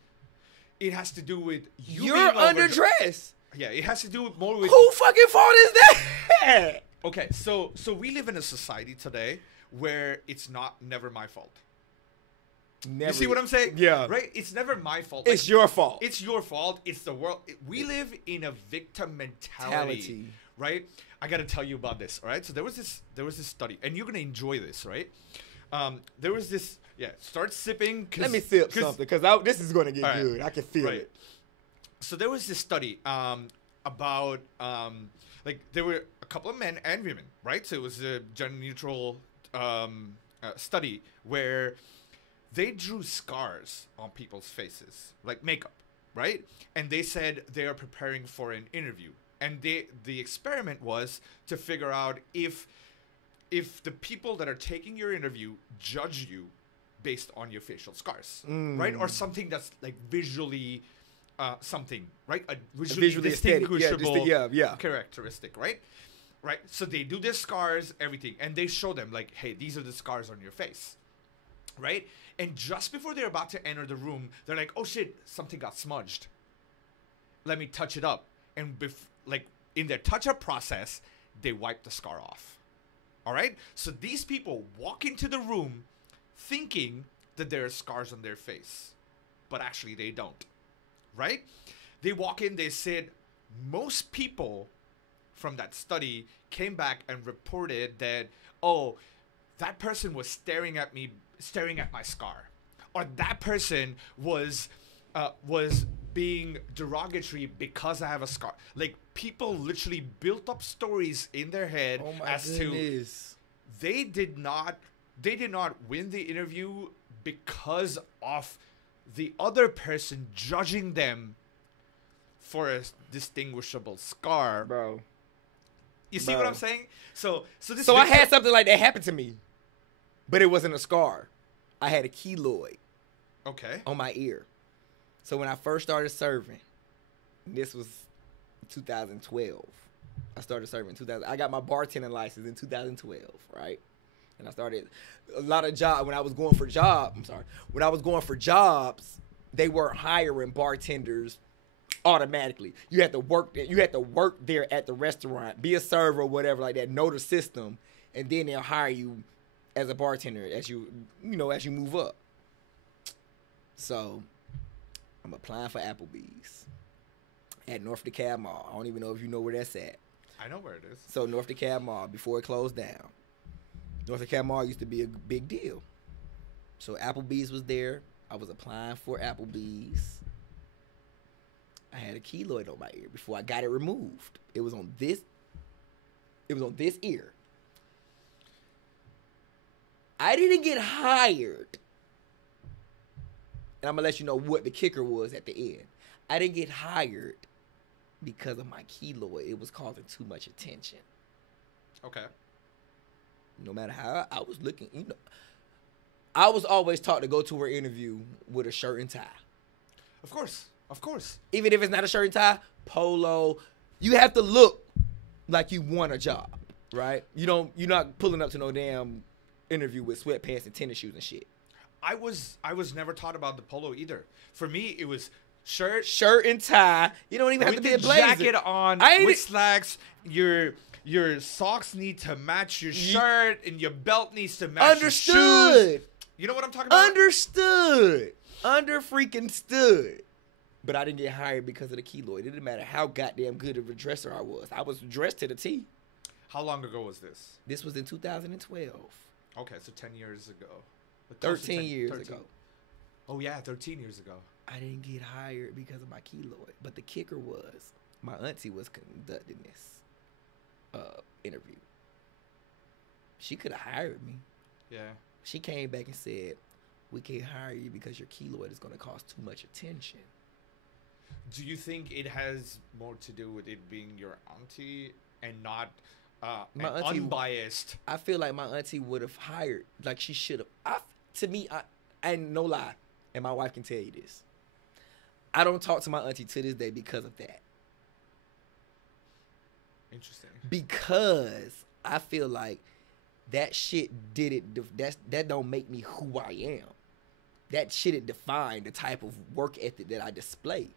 it has to do with you're underdressed. Yeah, it has to do more with who fucking fault is that? Okay, so we live in a society today where it's never my fault. Never. You see what I'm saying? Yeah. Right? It's never my fault. It's your fault. It's your fault. It's the world. We live in a victim mentality. Right? I got to tell you about this, all right? So there was this study, and you're going to enjoy this, right? There was this, start sipping. Let me sip something, because this is going to get good. I can feel it. So there was this study about, there were a couple of men and women, right? So it was a gender-neutral study where they drew scars on people's faces, like makeup, right? And they said they are preparing for an interview. And the experiment was to figure out if the people that are taking your interview judge you based on your facial scars, right? Or something that's like visually something, right? A visually distinguishable characteristic, right? Right. So they do their scars, everything, and they show them like, hey, these are the scars on your face, right? And just before they're about to enter the room, they're like, oh shit, something got smudged. Let me touch it up. And in their touch-up process, they wipe the scar off. All right? So these people walk into the room thinking that there are scars on their face. But actually, they don't. Right? They walk in, they said, most people from that study came back and reported that, oh, that person was staring at my scar. Or that person was being derogatory because I have a scar. Like, people literally built up stories in their head to they did not win the interview because of the other person judging them for a distinguishable scar. Bro. You see what I'm saying? So I had something like that happen to me, but it wasn't a scar. I had a keloid. Okay. On my ear. So when I first started serving, this was 2012. I started serving in 2000. I got my bartending license in 2012, right? And I started a lot of jobs. When I was going for jobs, they weren't hiring bartenders automatically. You had to work there. You had to work there at the restaurant, be a server or whatever like that, know the system, and then they'll hire you as a bartender as you move up. So I'm applying for Applebee's at North DeKalb Mall. I don't even know if you know where that's at. I know where it is. So North DeKalb Mall, before it closed down. North DeKalb Mall used to be a big deal. So Applebee's was there. I was applying for Applebee's. I had a keloid on my ear before I got it removed. It was on this ear. I didn't get hired. And I'm going to let you know what the kicker was at the end. I didn't get hired because of my keloid. It was causing too much attention. Okay. No matter how I was looking, I was always taught to go to an interview with a shirt and tie. Of course. Even if it's not a shirt and tie, polo, you have to look like you want a job, right? You're not pulling up to no damn interview with sweatpants and tennis shoes and shit. I was never taught about the polo either. For me, it was shirt and tie. You don't even have to be a blazer. Jacket on with slacks. Your socks need to match your shirt, and your belt needs to match your shoes. You know what I'm talking about? Understood. Under-freaking-stood. But I didn't get hired because of the keloid. It didn't matter how goddamn good of a dresser I was. I was dressed to the T. How long ago was this? This was in 2012. Okay, so 10 years ago. 13 years ago. Oh, yeah, 13 years ago. I didn't get hired because of my keloid. But the kicker was, my auntie was conducting this interview. She could have hired me. Yeah. She came back and said, we can't hire you because your keloid is going to cause too much attention. Do you think it has more to do with it being your auntie and not my auntie, unbiased? I feel like my auntie would have hired, like she should have. To me, I no lie, and my wife can tell you this. I don't talk to my auntie to this day because of that. Interesting. Because I feel like that shit that don't make me who I am. That shit define the type of work ethic that I display.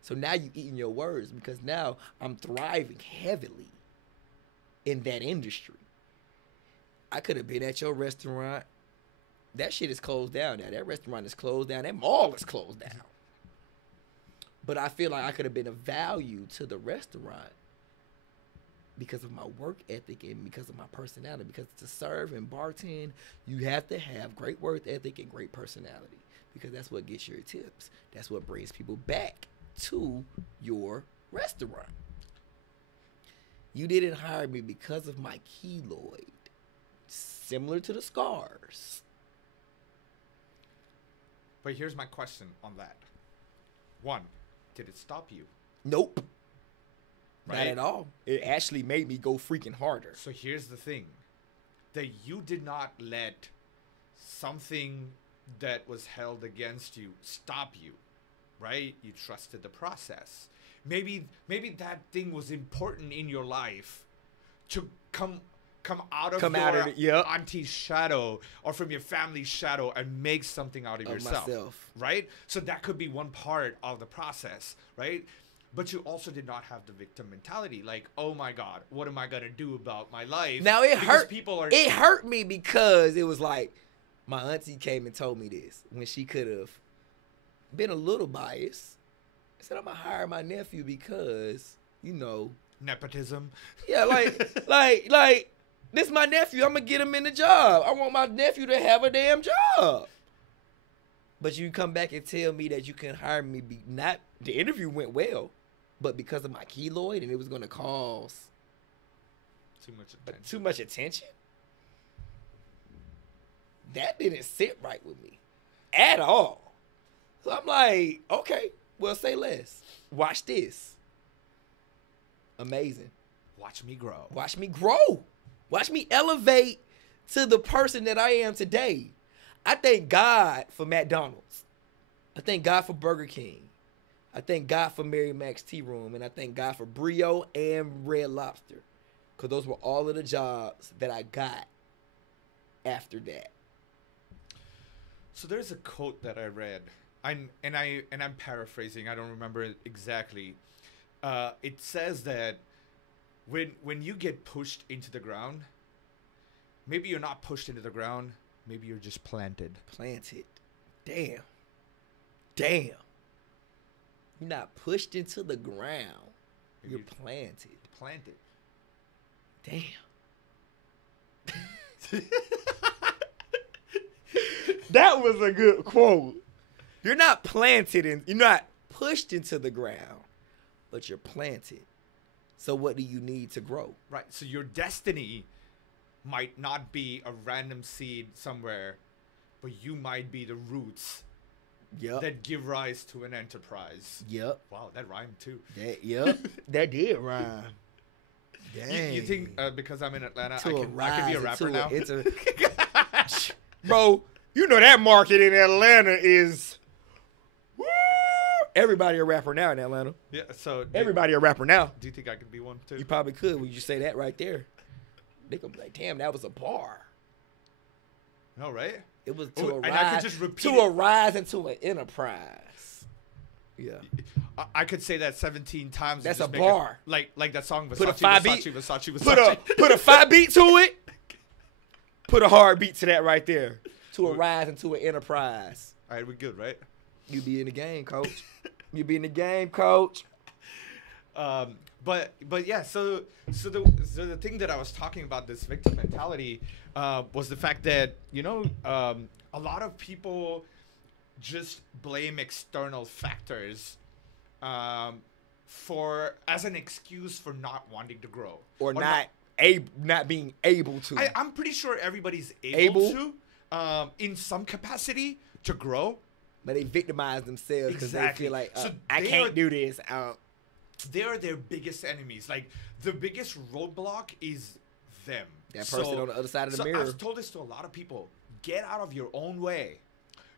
So now you eating your words because now I'm thriving heavily in that industry. I could have been at your restaurant. That shit is closed down now. That restaurant is closed down. That mall is closed down. But I feel like I could have been of value to the restaurant because of my work ethic and because of my personality. Because to serve and bartend, you have to have great work ethic and great personality because that's what gets your tips. That's what brings people back to your restaurant. You didn't hire me because of my keloid, similar to the scars. But here's my question on that. One, did it stop you? Nope. Right? Not at all. It actually made me go freaking harder. So here's the thing. That you did not let something that was held against you stop you. Right? You trusted the process. Maybe that thing was important in your life to come out of your auntie's shadow or from your family's shadow and make something out of yourself. Myself. Right? So that could be one part of the process, right? But you also did not have the victim mentality. Like, oh my God, what am I going to do about my life? Now it hurt. It hurt me because it was like my auntie came and told me this when she could have been a little biased. I said, I'm going to hire my nephew because, nepotism. Yeah, like, this my nephew. I'm going to get him in the job. I want my nephew to have a damn job. But you come back and tell me that you can hire me. The interview went well, but because of my keloid and it was going to cause too much attention. That didn't sit right with me at all. So I'm like, okay, well, say less. Watch this. Amazing. Watch me grow. Watch me grow. Watch me elevate to the person that I am today. I thank God for McDonald's. I thank God for Burger King. I thank God for Mary Mac's Tea Room. And I thank God for Brio and Red Lobster. Because those were all of the jobs that I got after that. So there's a quote that I read. I'm paraphrasing. I don't remember it exactly. It says that when you get pushed into the ground, maybe you're not pushed into the ground. Maybe you're just planted. Planted. Damn. You're not pushed into the ground. You're planted. Planted. Damn. That was a good quote. You're not planted in, you're not pushed into the ground, but you're planted. So what do you need to grow? Right. So your destiny might not be a random seed somewhere, but you might be the roots that give rise to an enterprise. Yep. Wow, that rhymed too. That did rhyme. Dang. You think because I'm in Atlanta, I can be a rapper now? Bro, you know that market in Atlanta is... Woo! Everybody a rapper now in Atlanta. Yeah, so... Everybody a rapper now. Do you think I could be one too? You probably could when you say that right there. They gonna be like, damn, that was a bar. No, right? It was and I could just repeat to arise into an enterprise. Yeah. I could say that 17 times. That's a bar. Like that song, Versace, put a 5 beat. Versace. Put a 5 beat to it. Put a hard beat to that right there. To arise into an enterprise. All right, we're good, right? You be in the game, coach. You be in the game, coach. But yeah, so the thing that I was talking about, this victim mentality, was the fact that a lot of people just blame external factors as an excuse for not wanting to grow or not being able to. I'm pretty sure everybody's able to in some capacity to grow, but they victimize themselves because they feel like I can't do this. They're their biggest enemies. Like, the biggest roadblock is them. That person on the other side of the mirror. I've told this to a lot of people. Get out of your own way.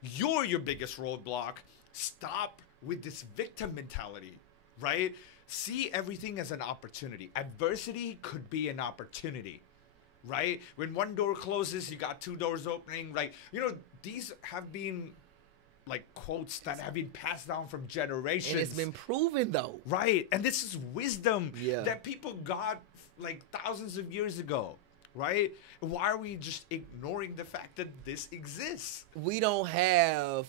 You're your biggest roadblock. Stop with this victim mentality, right? See everything as an opportunity. Adversity could be an opportunity, right? When one door closes, you got 2 doors opening. Like, these have been... like quotes that have been passed down from generations. And it's been proven though. Right. And this is wisdom that people got like thousands of years ago. Right? Why are we just ignoring the fact that this exists? We don't have,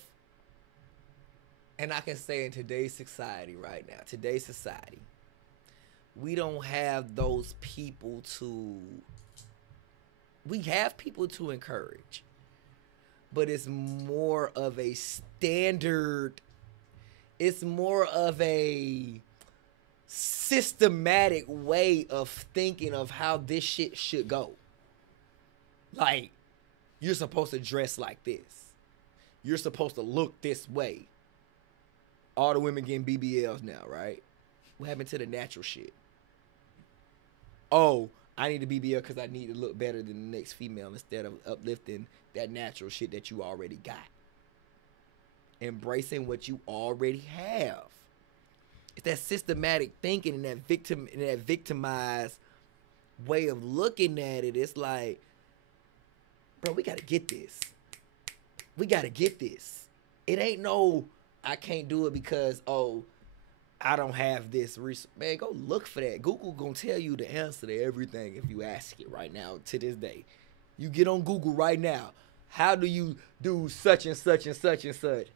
and I can say in today's society right now, we don't have those people we have people to encourage. But it's more of a standard. It's more of a systematic way of thinking of how this shit should go. Like, you're supposed to dress like this. You're supposed to look this way. All the women getting BBLs now, right? What happened to the natural shit? Oh, I need a BBL because I need to look better than the next female instead of uplifting that natural shit that you already got. Embracing what you already have. It's that systematic thinking and that victimized way of looking at it. It's like, bro, we gotta get this. We gotta get this. It ain't no, I can't do it because, I don't have this research. Man, go look for that. Google gonna tell you the answer to everything if you ask it right now to this day. You get on Google right now. How do you do such and such and such and such?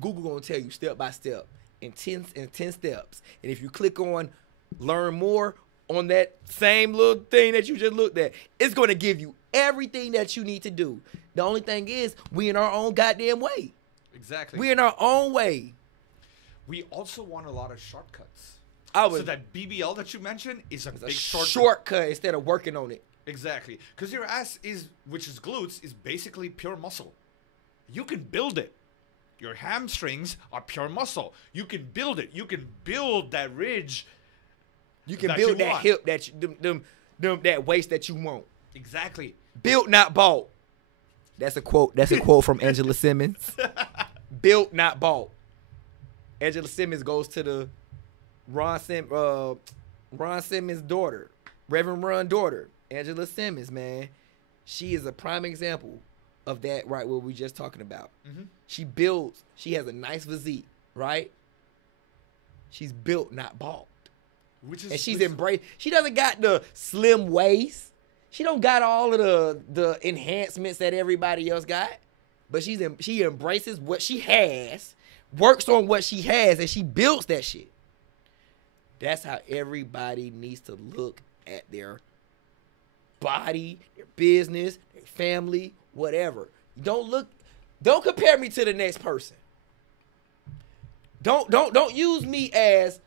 Google gonna tell you step by step in 10 steps. And if you click on learn more on that same little thing that you just looked at, it's gonna give you everything that you need to do. The only thing is, we in our own goddamn way. Exactly. We in our own way. We also want a lot of shortcuts. So that BBL that you mentioned is a big shortcut instead of working on it. Exactly. Because your ass which is glutes, is basically pure muscle. You can build it. Your hamstrings are pure muscle. You can build it. You can build that ridge. You can build that hip, that waist that you want. Exactly. Built, not bought. That's a quote. That's a quote from Angela Simmons. Built, not bought. Angela Simmons goes to the Ron Simmons' daughter, Reverend Ron's daughter, Angela Simmons, man. She is a prime example of that, right, what we just talking about. Mm-hmm. She has a nice physique, right? She's built, not bought. And she's embraced. She doesn't got the slim waist. She don't got all of the enhancements that everybody else got. But she embraces what she has, works on what she has, and she builds that shit. That's how everybody needs to look at their body, their business, their family, whatever. Don't compare me to the next person. Don't use me as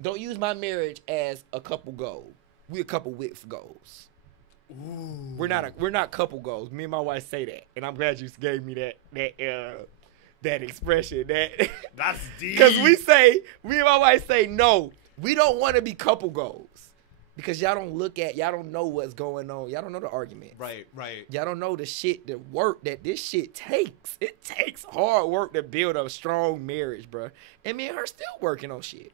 don't use my marriage as a couple goal. We're a couple with goals. Ooh. We're not couple goals. Me and my wife say that, and I'm glad you gave me that expression. That's deep. Because me and my wife say no. We don't want to be couple goals because y'all don't know what's going on. Y'all don't know the argument. Right. Y'all don't know the work that this shit takes. It takes hard work to build a strong marriage, bro. And me and her still working on shit.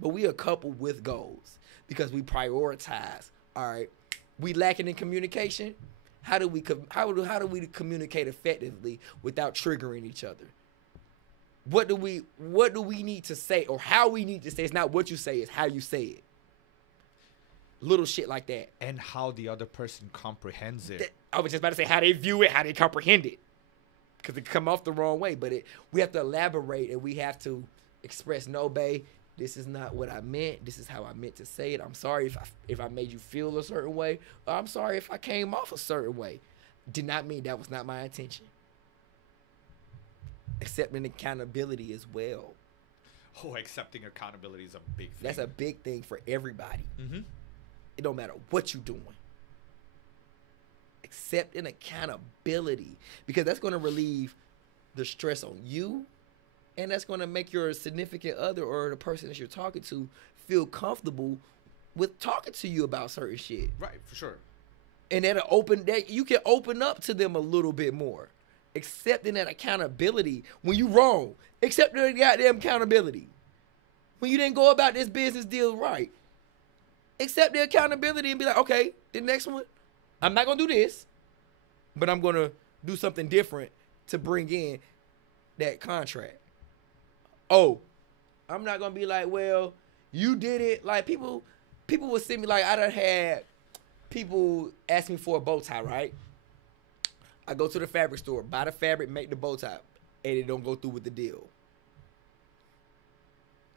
But we a couple with goals because we prioritize. All right, we lacking in communication. How do we communicate effectively without triggering each other? What do we need to say, or how we need to say? It's not what you say, it's how you say it. Little shit like that. And how the other person comprehends it. I was just about to say how they view it, how they comprehend it. Because it come off the wrong way. But we have to elaborate, and we have to express, no, babe, this is not what I meant. This is how I meant to say it. I'm sorry if I made you feel a certain way. Or I'm sorry if I came off a certain way. Did not mean that was not my intention. Accepting accountability as well. Oh, accepting accountability is a big thing. That's a big thing for everybody. Mm-hmm. It don't matter what you're doing. Accepting accountability. Because that's going to relieve the stress on you. And that's going to make your significant other or the person that you're talking to feel comfortable with talking to you about certain shit. Right, for sure. And you can open up to them a little bit more. Accepting that accountability. When you wrong, accept the goddamn accountability. When you didn't go about this business deal right, accept the accountability and be like, okay, the next one, I'm not going to do this, but I'm going to do something different to bring in that contract. Oh, I'm not going to be like, well, you did it. Like, people would send me, like, I done had people ask me for a bow tie, right? I go to the fabric store, buy the fabric, make the bow tie, and it don't go through with the deal.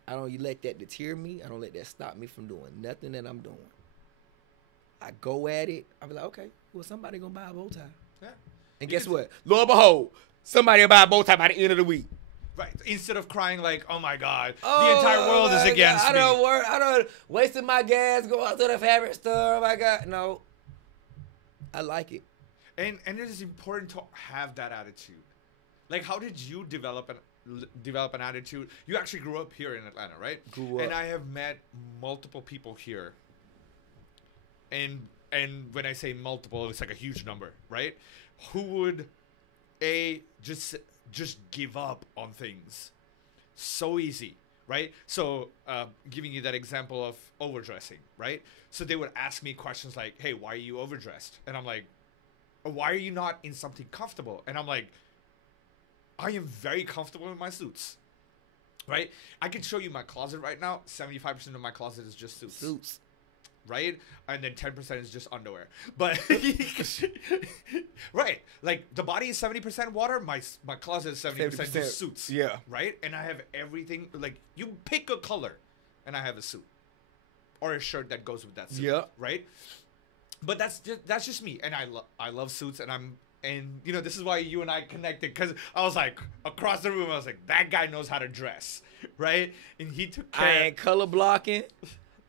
I don't let that deter me. I don't let that stop me from doing nothing that I'm doing. I go at it. I be like, okay, well, somebody going to buy a bow tie. Yeah. And guess what? Lo and behold, somebody will buy a bow tie by the end of the week. Right. Instead of crying like, oh my God, the entire world is against me. I don't wasting my gas, go out to the fabric store. Oh my God. No. I like it. And it is important to have that attitude. Like, how did you develop an attitude? You actually grew up here in Atlanta, right? Grew up. And I have met multiple people here. And when I say multiple, it's like a huge number, right? Who would just give up on things so easy, right? So giving you that example of overdressing, right? So they would ask me questions like, hey, why are you overdressed? And I'm like, why are you not in something comfortable? And I'm like, I am very comfortable in my suits, right? I can show you my closet right now. 75% of my closet is just suits. Right? And then 10% is just underwear. But, right. Like, the body is 70% water. My closet is 70% just suits. Yeah. Right? And I have everything. Like, you pick a color, and I have a suit. Or a shirt that goes with that suit. Yeah. Right? But that's just me. And I love suits, and you know, this is why you and I connected, because I was like, across the room, I was like, that guy knows how to dress. Right? And he took care. I ain't color blocking.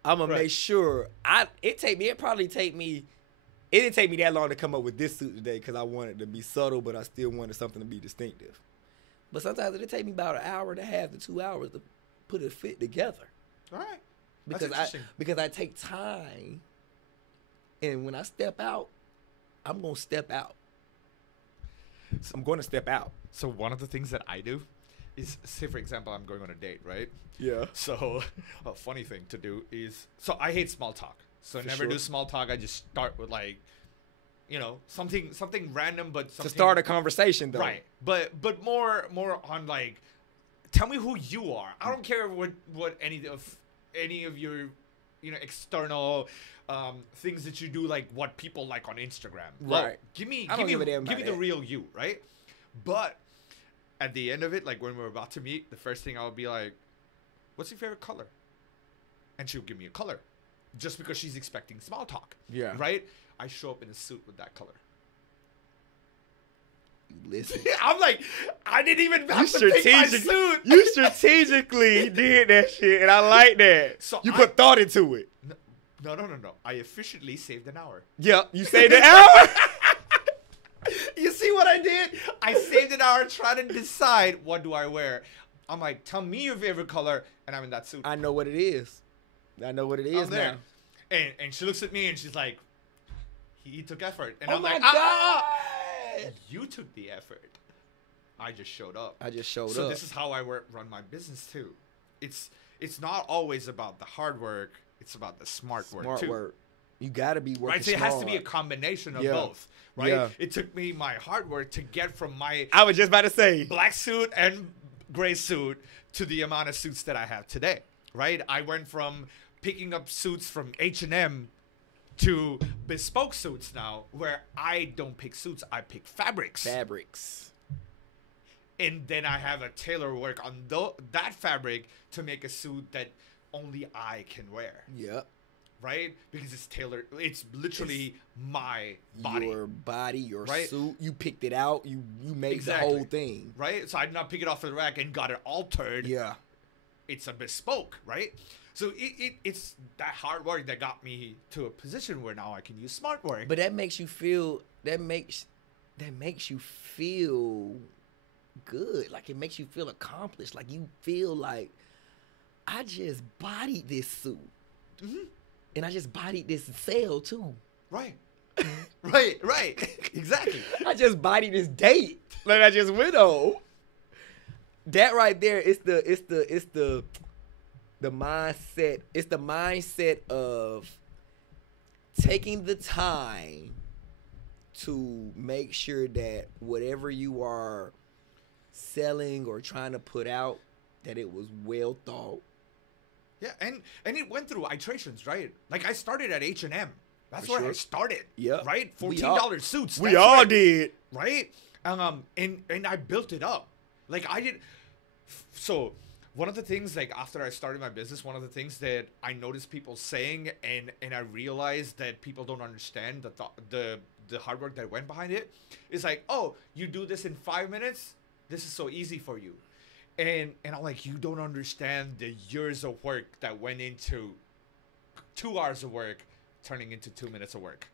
I'm gonna make sure. It didn't take me that long to come up with this suit today because I wanted to be subtle, but I still wanted something to be distinctive. But sometimes it'll take me about an hour and a half to 2 hours to put it fit together. All right. Because I take time, and when I step out, I'm gonna step out. So I'm gonna step out. So one of the things that I do is, say for example, I'm going on a date, right? Yeah. So a funny thing to do is, so I hate small talk. So I never do small talk. I just start with, like, you know, something random, but something to start a conversation, though. Right. But more on, like, tell me who you are. I don't care what any of your, you know, external things that you do, like what people like on Instagram. Right. Well, give me the real you, right? But at the end of it, like when we're about to meet, the first thing I'll be like, what's your favorite color? And she'll give me a color. just because she's expecting small talk. Yeah. Right? I show up in a suit with that color. Listen. I'm like, I didn't even have to pick my suit. You strategically did that shit, and I like that. So you put thought into it. No. I efficiently saved an hour. Yeah, you saved an hour? You see what I did? I saved an hour trying to decide what do I wear. I'm like, tell me your favorite color, and I'm in that suit. I know what it is. I know what it is now. And she looks at me, and she's like, he took effort. And oh I'm my like, God. You took the effort. I just showed up. So this is how I run my business too. It's not always about the hard work. It's about the smart work too. You gotta be working right. So it has to be a combination of both. Right. Yeah. It took me my hard work to get from my I was just about to say black suit and gray suit to the amount of suits that I have today. Right. I went from picking up suits from H&M to bespoke suits now, where I don't pick suits, I pick fabrics. And then I have a tailor work on that fabric to make a suit that only I can wear. Yep. Right? Because it's tailored. It's literally my body. Your body, your suit. You picked it out. You made the whole thing. Right? So I did not pick it off the rack and got it altered. Yeah. It's a bespoke, right? So it's that hard work that got me to a position where now I can use smart work. But that makes you feel good. Like it makes you feel accomplished. Like you feel like I just bodied this suit. Mm-hmm. And I just bodied this sale too. Right. right. Exactly. I just bodied this date. Like I just went on. That right there is the mindset. It's the mindset of taking the time to make sure that whatever you are selling or trying to put out, that it was well thought. Yeah, and it went through iterations, right? Like I started at H&M. That's where I started. Yeah. Right? $14 suits. We all did. Right? And I built it up. Like I did. So one of the things, like after I started my business, one of the things that I noticed people saying, and I realized that people don't understand the hard work that went behind it, is like, oh, you do this in 5 minutes? This is so easy for you. And I'm like, you don't understand the years of work that went into 2 hours of work turning into 2 minutes of work.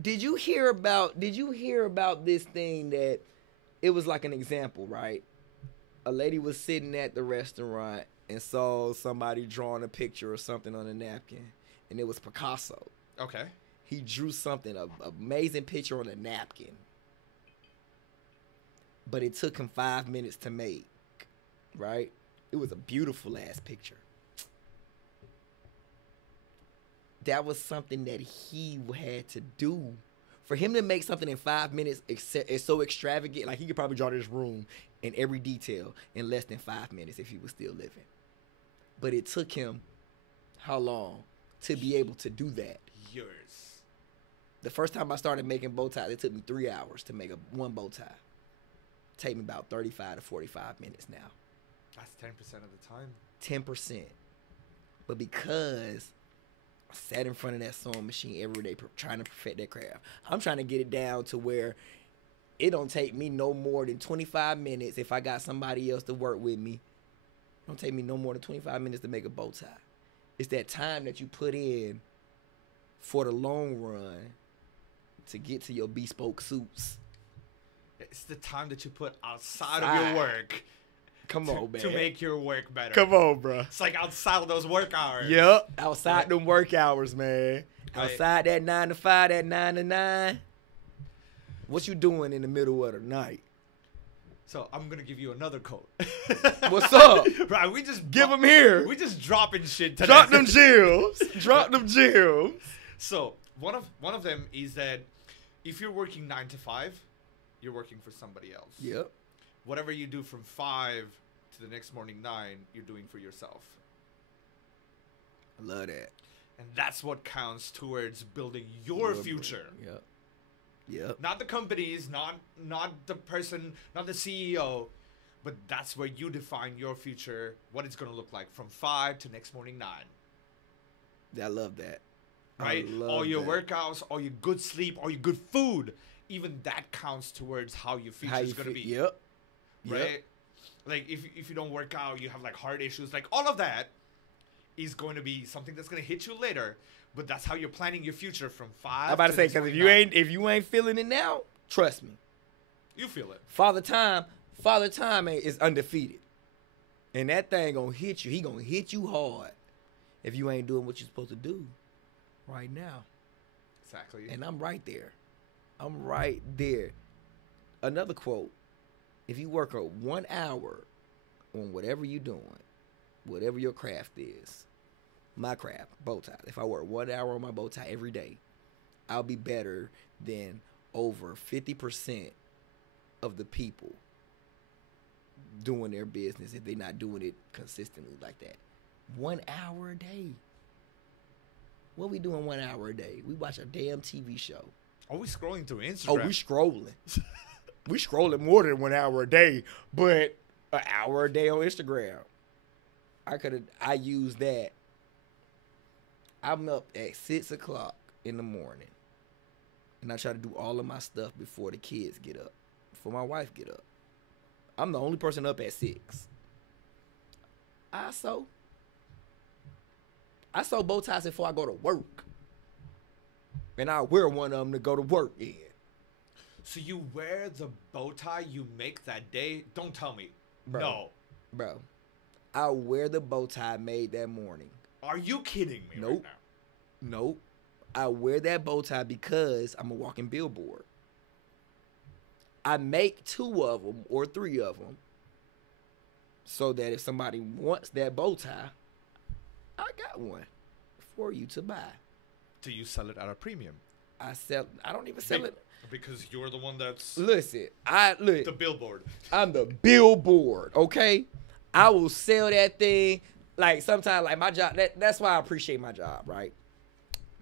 Did you hear about this thing that it was like an example, right? A lady was sitting at the restaurant and saw somebody drawing a picture or something on a napkin, and it was Picasso. Okay. He drew something, an amazing picture on a napkin. But it took him 5 minutes to make, right? It was a beautiful ass picture. That was something that he had to do. For him to make something in 5 minutes is so extravagant. Like he could probably draw this room in every detail in less than 5 minutes if he was still living. But it took him how long to be able to do that? Years. The first time I started making bow ties, it took me 3 hours to make one bow tie. Take me about 35 to 45 minutes now. That's 10% of the time. 10%. But because I sat in front of that sewing machine every day trying to perfect that craft, I'm trying to get it down to where it don't take me no more than 25 minutes if I got somebody else to work with me. It don't take me no more than 25 minutes to make a bow tie. It's that time that you put in for the long run to get to your bespoke suits. It's the time that you put outside of your work. Come on, man. To make your work better. Come on, bro. It's like outside of those work hours. Yep. Outside them work hours, man. Right. Outside that 9 to 5, that 9 to 9. What you doing in the middle of the night? So I'm going to give you another code. What's up? Right, we just give them here. We just dropping shit today. Drop them gems. Drop them gems. So one of them is that if you're working 9 to 5, you're working for somebody else. Yep. Whatever you do from 5 to the next morning 9, you're doing for yourself. I love that. And that's what counts towards building your future. Yep. Yep. Not the companies, not the person, not the CEO, but that's where you define your future, what it's going to look like from 5 to next morning 9. I love that. Right? All your workouts, all your good sleep, all your good food, even that counts towards how your future is going to be. Yep. Right? Yep. Like, if you don't work out, you have, like, heart issues. Like, all of that is going to be something that's going to hit you later. But that's how you're planning your future from 5 I'm about to say, because 29. if you ain't feeling it now, trust me. You feel it. Father Time is undefeated. And that thing gonna hit you. He gonna hit you hard if you ain't doing what you're supposed to do right now. Exactly. And I'm right there. I'm right there. Another quote. If you work 1 hour on whatever you're doing, whatever your craft is, my craft, bow tie. If I work 1 hour on my bow tie every day, I'll be better than over 50% of the people doing their business if they're not doing it consistently like that. 1 hour a day. What we doing 1 hour a day? We watch a damn TV show. Are we scrolling through Instagram? Oh, we scrolling. We scrolling more than 1 hour a day, but an hour a day on Instagram. I use that. I'm up at 6 o'clock in the morning, and I try to do all of my stuff before the kids get up, before my wife get up. I'm the only person up at 6. I sew bow ties before I go to work, and I wear one of them to go to work in. So you wear the bow tie you make that day? Don't tell me. Bro, No. I wear the bow tie made that morning. Are you kidding me Nope. right now? Nope. I wear that bow tie because I'm a walking billboard. I make 2 of them or 3 of them so that if somebody wants that bow tie, I got one for you to buy. Do you sell it at a premium? I don't even sell it. Because you're the one that's Listen, the billboard. I'm the billboard, okay? I will sell that thing. Like, sometimes, like, my job, that's why I appreciate my job, right?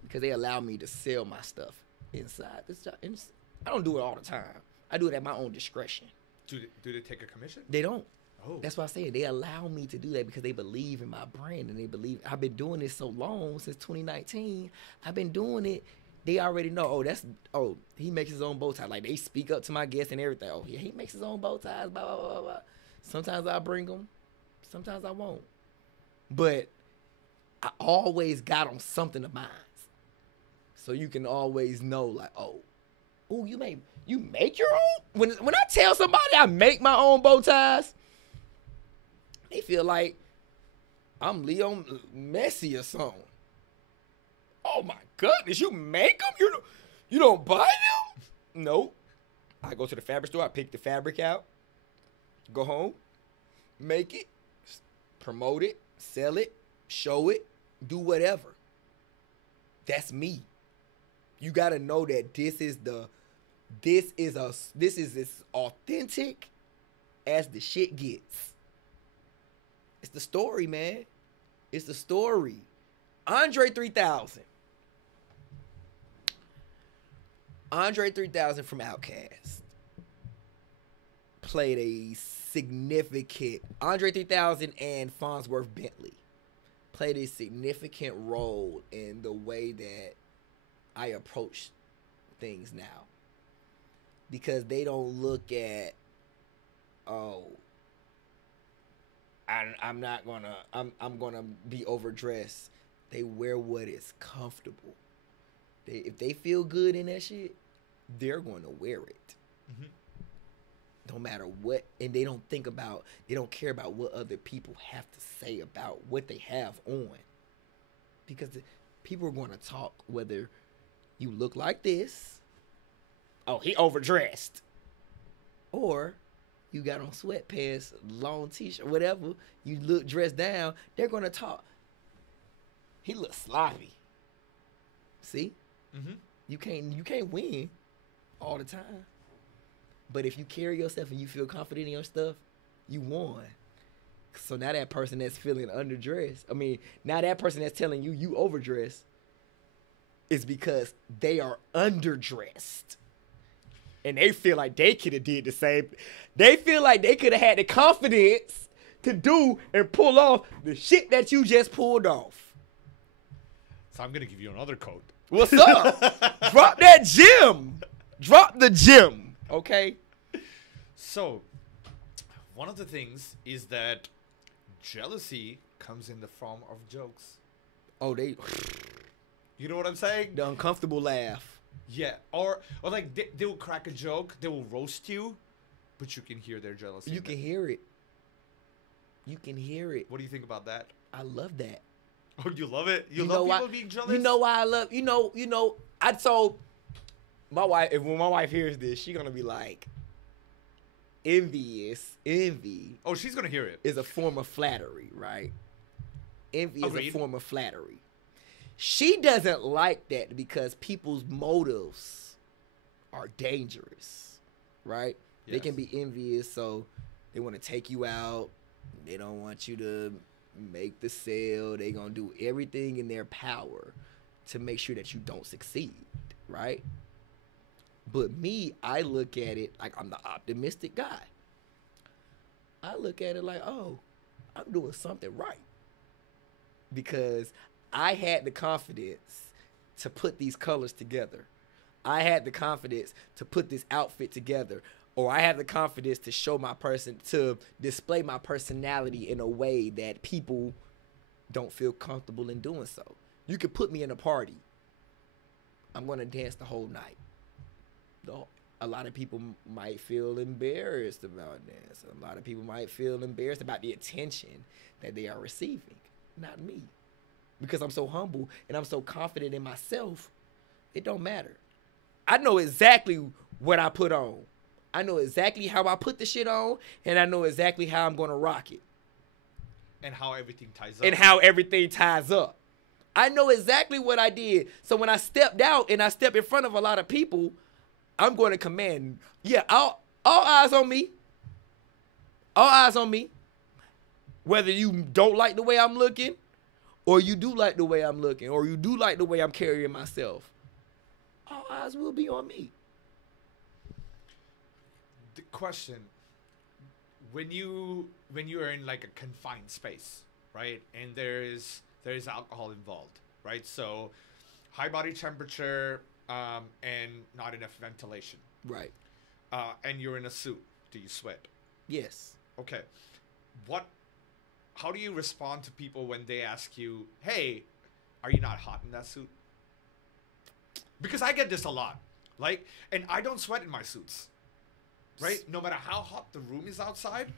Because they allow me to sell my stuff inside this job. And I don't do it all the time. I do it at my own discretion. Do they take a commission? They don't. Oh. That's why I say they allow me to do that because they believe in my brand and they believe I've been doing this so long since 2019. I've been doing it. They already know. He makes his own bow tie. Like, they speak up to my guests and everything. Oh, yeah, he makes his own bow ties. Blah blah blah blah. Sometimes I bring them. Sometimes I won't. But I always got on something of mine, so you can always know. Like, you make your own. When I tell somebody I make my own bow ties, they feel like I'm Leo Messi or something. Oh my goodness, you make them? You don't buy them? Nope. I go to the fabric store, I pick the fabric out, go home, make it, promote it, sell it, show it, do whatever. That's me. You gotta know that this is as authentic as the shit gets. It's the story, man. It's the story. Andre 3000. Andre 3000 from Outkast played a significant. Andre 3000 and Farnsworth Bentley played a significant role in the way that I approach things now, because they don't look at, I'm gonna be overdressed. They wear what is comfortable. If they feel good in that shit, they're going to wear it. Mm-hmm. No matter what. And they don't care about what other people have to say about what they have on. Because people are going to talk whether you look like this. Oh, he overdressed. Or you got on sweatpants, long t-shirt, whatever. You look dressed down. They're going to talk. He looks sloppy. See? Mm-hmm. You can't win all the time. But if you carry yourself and you feel confident in your stuff, you won. So now that person that's feeling underdressed, now that person that's telling you overdressed is because they are underdressed. And they feel like they could have did the same. They feel like they could have had the confidence to do and pull off the shit that you just pulled off. So I'm gonna give you another code. What's up? Drop that gem. Drop the gem. Okay. So, one of the things is that jealousy comes in the form of jokes. Oh, You know what I'm saying? the uncomfortable laugh. Yeah. Or like they will crack a joke, they will roast you, but you can hear their jealousy. You can hear it. You can hear it. What do you think about that? I love that. Oh, you love it? You know love people why, being jealous? You know why I love, I told my wife, when my wife hears this, she's going to be like, envy Oh, she's going to hear it. is a form of flattery, right? Envy Agreed. is a form of flattery. She doesn't like that because people's motives are dangerous, right? Yes. They can be envious, so they want to take you out. They don't want you to make the sale. They gonna do everything in their power to make sure that you don't succeed, right? But me, I look at it like I'm the optimistic guy. I look at it like, oh, I'm doing something right. Because I had the confidence to put these colors together. I had the confidence to put this outfit together. Or I have the confidence to show to display my personality in a way that people don't feel comfortable in doing so. You could put me in a party. I'm going to dance the whole night. A lot of people might feel embarrassed about dance. A lot of people might feel embarrassed about the attention that they are receiving. Not me. Because I'm so humble and I'm so confident in myself, it don't matter. I know exactly what I put on. I know exactly how I put the shit on, and I know exactly how I'm going to rock it. And how everything ties up. I know exactly what I did. So when I stepped out and I step in front of a lot of people, I'm going to command. Yeah, all eyes on me. All eyes on me. Whether you don't like the way I'm looking, or you do like the way I'm looking, or you do like the way I'm carrying myself, all eyes will be on me. The question, when you are in like a confined space, right, and there is alcohol involved, right? So high body temperature and not enough ventilation, right? And you're in a suit. Do you sweat? Yes. Okay. How do you respond to people when they ask you, "Hey, are you not hot in that suit?" Because I get this a lot, like, and I don't sweat in my suits. Right? No matter how hot the room is outside,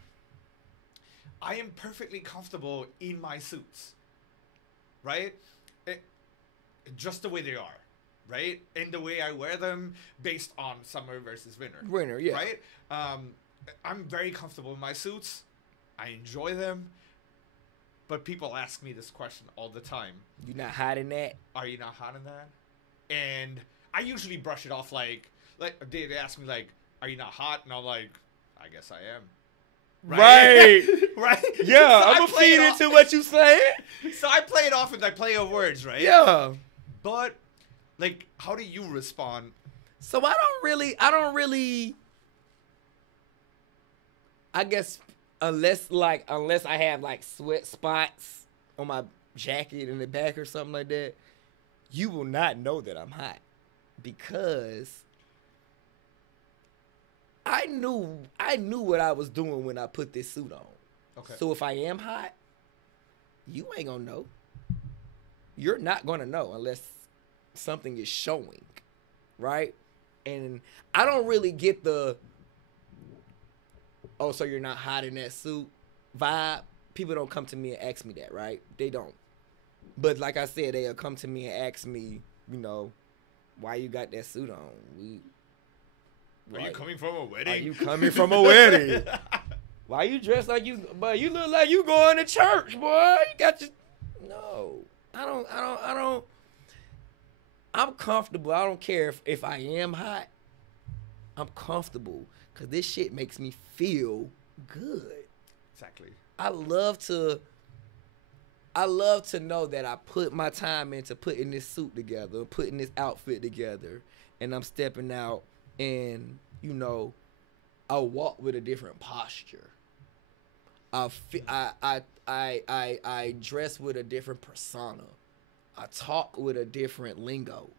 I am perfectly comfortable in my suits. Right? Just the way they are. Right? And the way I wear them based on summer versus winter. Winter, yeah. Right? I'm very comfortable in my suits. I enjoy them. But people ask me this question all the time. You not hot in that? Are you not hot in that? And I usually brush it off like they ask me like, are you not hot? And I'm like, I guess I am. Right. Right? Yeah, So I'm going to feed into what you saying. So I play it off with like play of words, right? Yeah. But, like, how do you respond? So I don't really, I guess, unless I have like sweat spots on my jacket in the back or something like that, you will not know that I'm hot. Because I knew what I was doing when I put this suit on. Okay. So if I am hot, you ain't gonna know. You're not gonna know unless something is showing, right? And I don't really get the, oh, so you're not hot in that suit vibe. People don't come to me and ask me that, right? They don't. But like I said, they'll come to me and ask me, why you got that suit on? Are you coming from a wedding? Are you coming from a wedding? Why you dressed like you? But you look like you going to church, boy. You got your. No, I don't. I'm comfortable. I don't care if I am hot. I'm comfortable because this shit makes me feel good. Exactly. I love to know that I put my time into putting this suit together, putting this outfit together, and I'm stepping out. And I walk with a different posture. I dress with a different persona. I talk with a different lingo.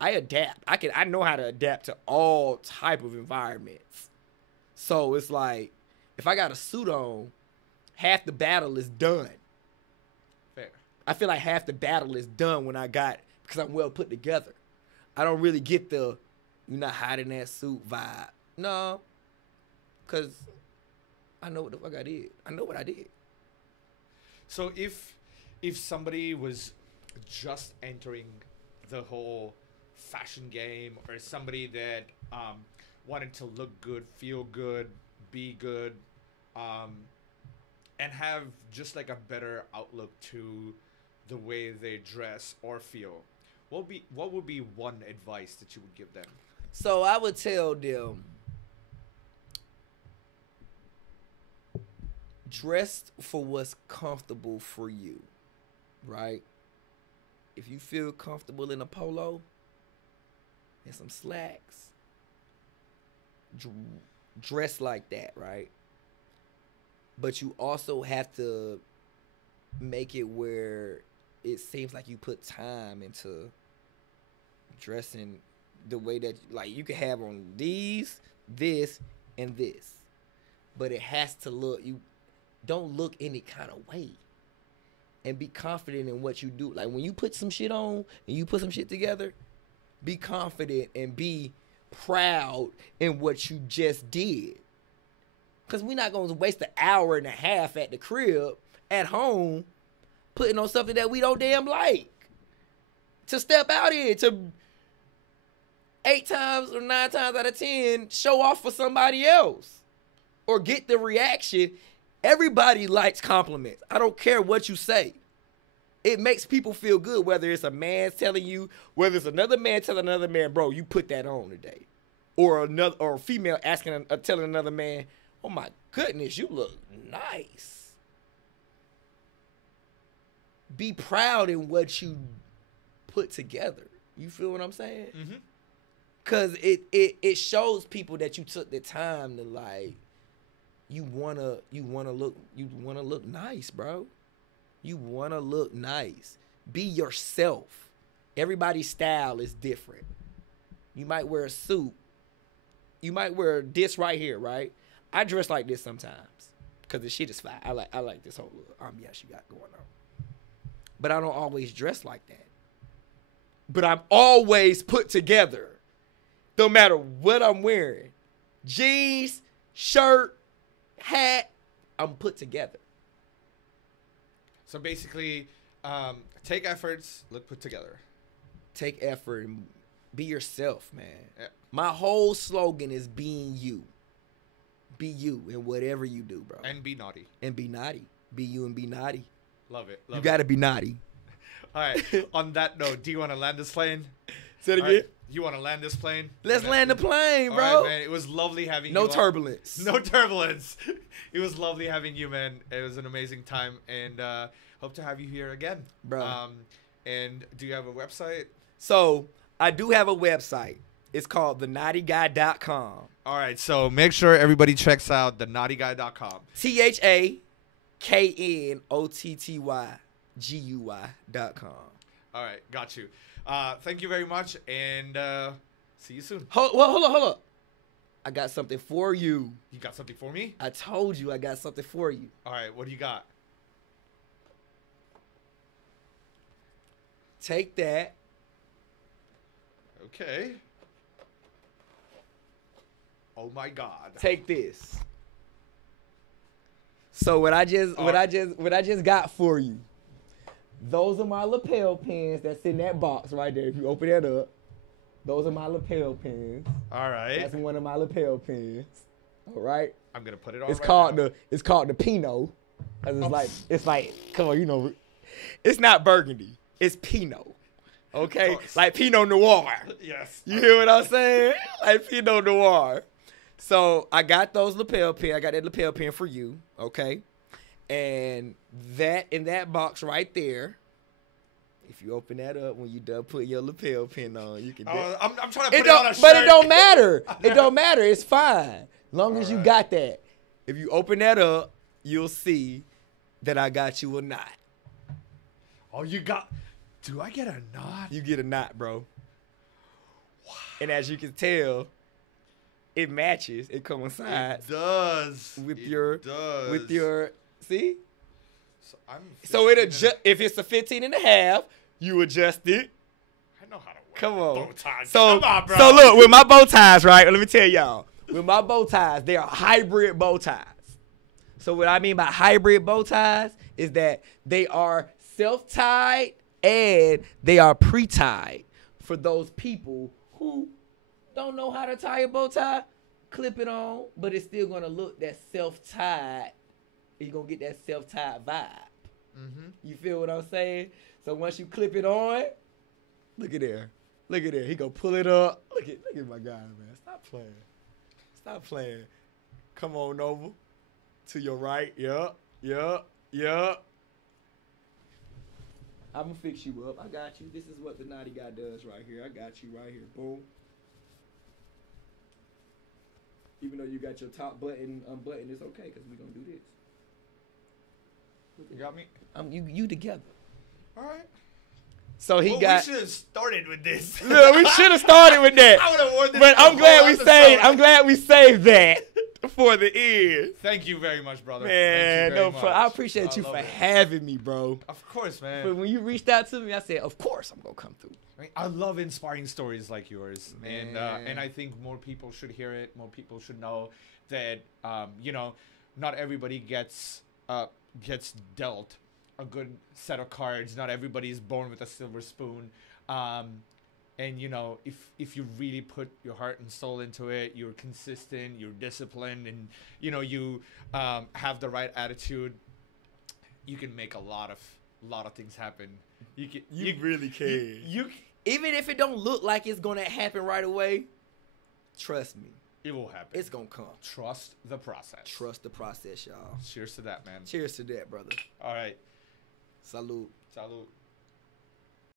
I adapt. I know how to adapt to all type of environments. So it's like, if I got a suit on, half the battle is done. Fair. I feel like half the battle is done because I'm well put together. I don't really get the, you're not hiding that suit vibe. No. Because I know what the fuck I did. I know what I did. So if somebody was just entering the whole fashion game, or somebody that wanted to look good, feel good, be good, and have just like a better outlook to the way they dress or feel, what would be one advice that you would give them? So I would tell them, dress for what's comfortable for you, right? If you feel comfortable in a polo and some slacks, dress like that, right? But you also have to make it where it seems like you put time into dressing the way that, like, you can have on these, this, and this, but it has to look, you don't look any kind of way, and be confident in what you do. Like, when you put some shit on and you put some shit together, be confident and be proud in what you just did. Because we're not going to waste an hour and a half at the crib, at home, putting on something that we don't damn like. To step out here, to 8 times or 9 times out of 10, show off for somebody else. Or get the reaction. Everybody likes compliments. I don't care what you say. It makes people feel good, whether it's a man telling you, whether it's another man telling another man, bro, you put that on today. Or a female telling another man, oh my goodness, you look nice. Be proud in what you put together. You feel what I'm saying? Mm-hmm. Cause it shows people that you took the time to, like, you wanna look nice, bro. You wanna look nice. Be yourself. Everybody's style is different. You might wear a suit. You might wear this right here, right? I dress like this sometimes because the shit is fine. I like this whole little ambiance you got going on. But I don't always dress like that. But I'm always put together. No matter what I'm wearing. Jeans, shirt, hat, I'm put together. So basically, take efforts, look put together. Take effort and be yourself, man. Yeah. My whole slogan is being you. Be you in whatever you do, bro. And be naughty. And be naughty. Be you and be naughty. Love it. You got to be naughty. All right. On that note, do you want to land this plane? Say it again. Right. You want to land this plane? Let's land the plane, bro. All right, man. It was lovely having you. No turbulence. No turbulence. It was lovely having you, man. It was an amazing time, and hope to have you here again, bro. And do you have a website? So I do have a website. It's called theknottyguy.com. All right, so make sure everybody checks out theknottyguy.com. THAKNOTTYGUY.com. All right, got you. Thank you very much, and see you soon. Hold on. I got something for you. You got something for me? I told you I got something for you. All right, what do you got? Take that. Okay. Oh my God. Take this. So what I just got for you. Those are my lapel pins that's in that box right there. If you open that up, those are my lapel pins. All right. That's one of my lapel pins. All right. I'm gonna put it on. It's called the Pinot. It's like come on, you know, it's not burgundy. It's Pinot. Okay, like Pinot Noir. Yes. You hear what I'm saying? Like Pinot Noir. So I got those lapel pin. I got that lapel pin for you. Okay. And that in that box right there, if you open that up when you done putting your lapel pin on, you can. I'm trying to put it on a shirt. But it don't matter. It don't matter. It's fine. Long as you got that. If you open that up, you'll see that I got you a knot. Oh, you got. Do I get a knot? You get a knot, bro. Wow. And as you can tell, it matches. It coincides. It does. With your. See? So it adjust. If it's a 15 and a half, you adjust it. I know how to wear Come on. bow ties. So, come on, bro. So look, with my bow ties, right? Let me tell y'all. With my bow ties, they are hybrid bow ties. So what I mean by hybrid bow ties is that they are self-tied and they are pre-tied. For those people who don't know how to tie a bow tie, clip it on, but it's still gonna look that self-tied. You're gonna get that self-tied vibe. Mm-hmm. You feel what I'm saying? So once you clip it on, look at there. Look at there. He gonna pull it up. Look at my guy, man. Stop playing. Stop playing. Come on over. To your right. Yup. I'm gonna fix you up. I got you. This is what the Knotty guy does right here. I got you right here. Boom. Even though you got your top button unbuttoned, it's okay because we're gonna do this. You got me? You together. All right. So he got. We should have started with this. Yeah, we should have started with that. I would have worn this. But I'm glad we saved that for the end. Thank you very much, brother. Man, Thank you very much. I appreciate you for having me, bro. Of course, man. But when you reached out to me, I said, of course I'm gonna come through. I love inspiring stories like yours, and I think more people should hear it. More people should know that not everybody gets dealt a good set of cards. Not everybody is born with a silver spoon. And if you really put your heart and soul into it, you're consistent, you're disciplined, and you have the right attitude, you can make a lot of things happen. You really can. You even if it don't look like it's gonna happen right away, trust me, it will happen. It's gonna come. Trust the process. Trust the process, y'all. Cheers to that, man. Cheers to that, brother. All right. Salud. Salud.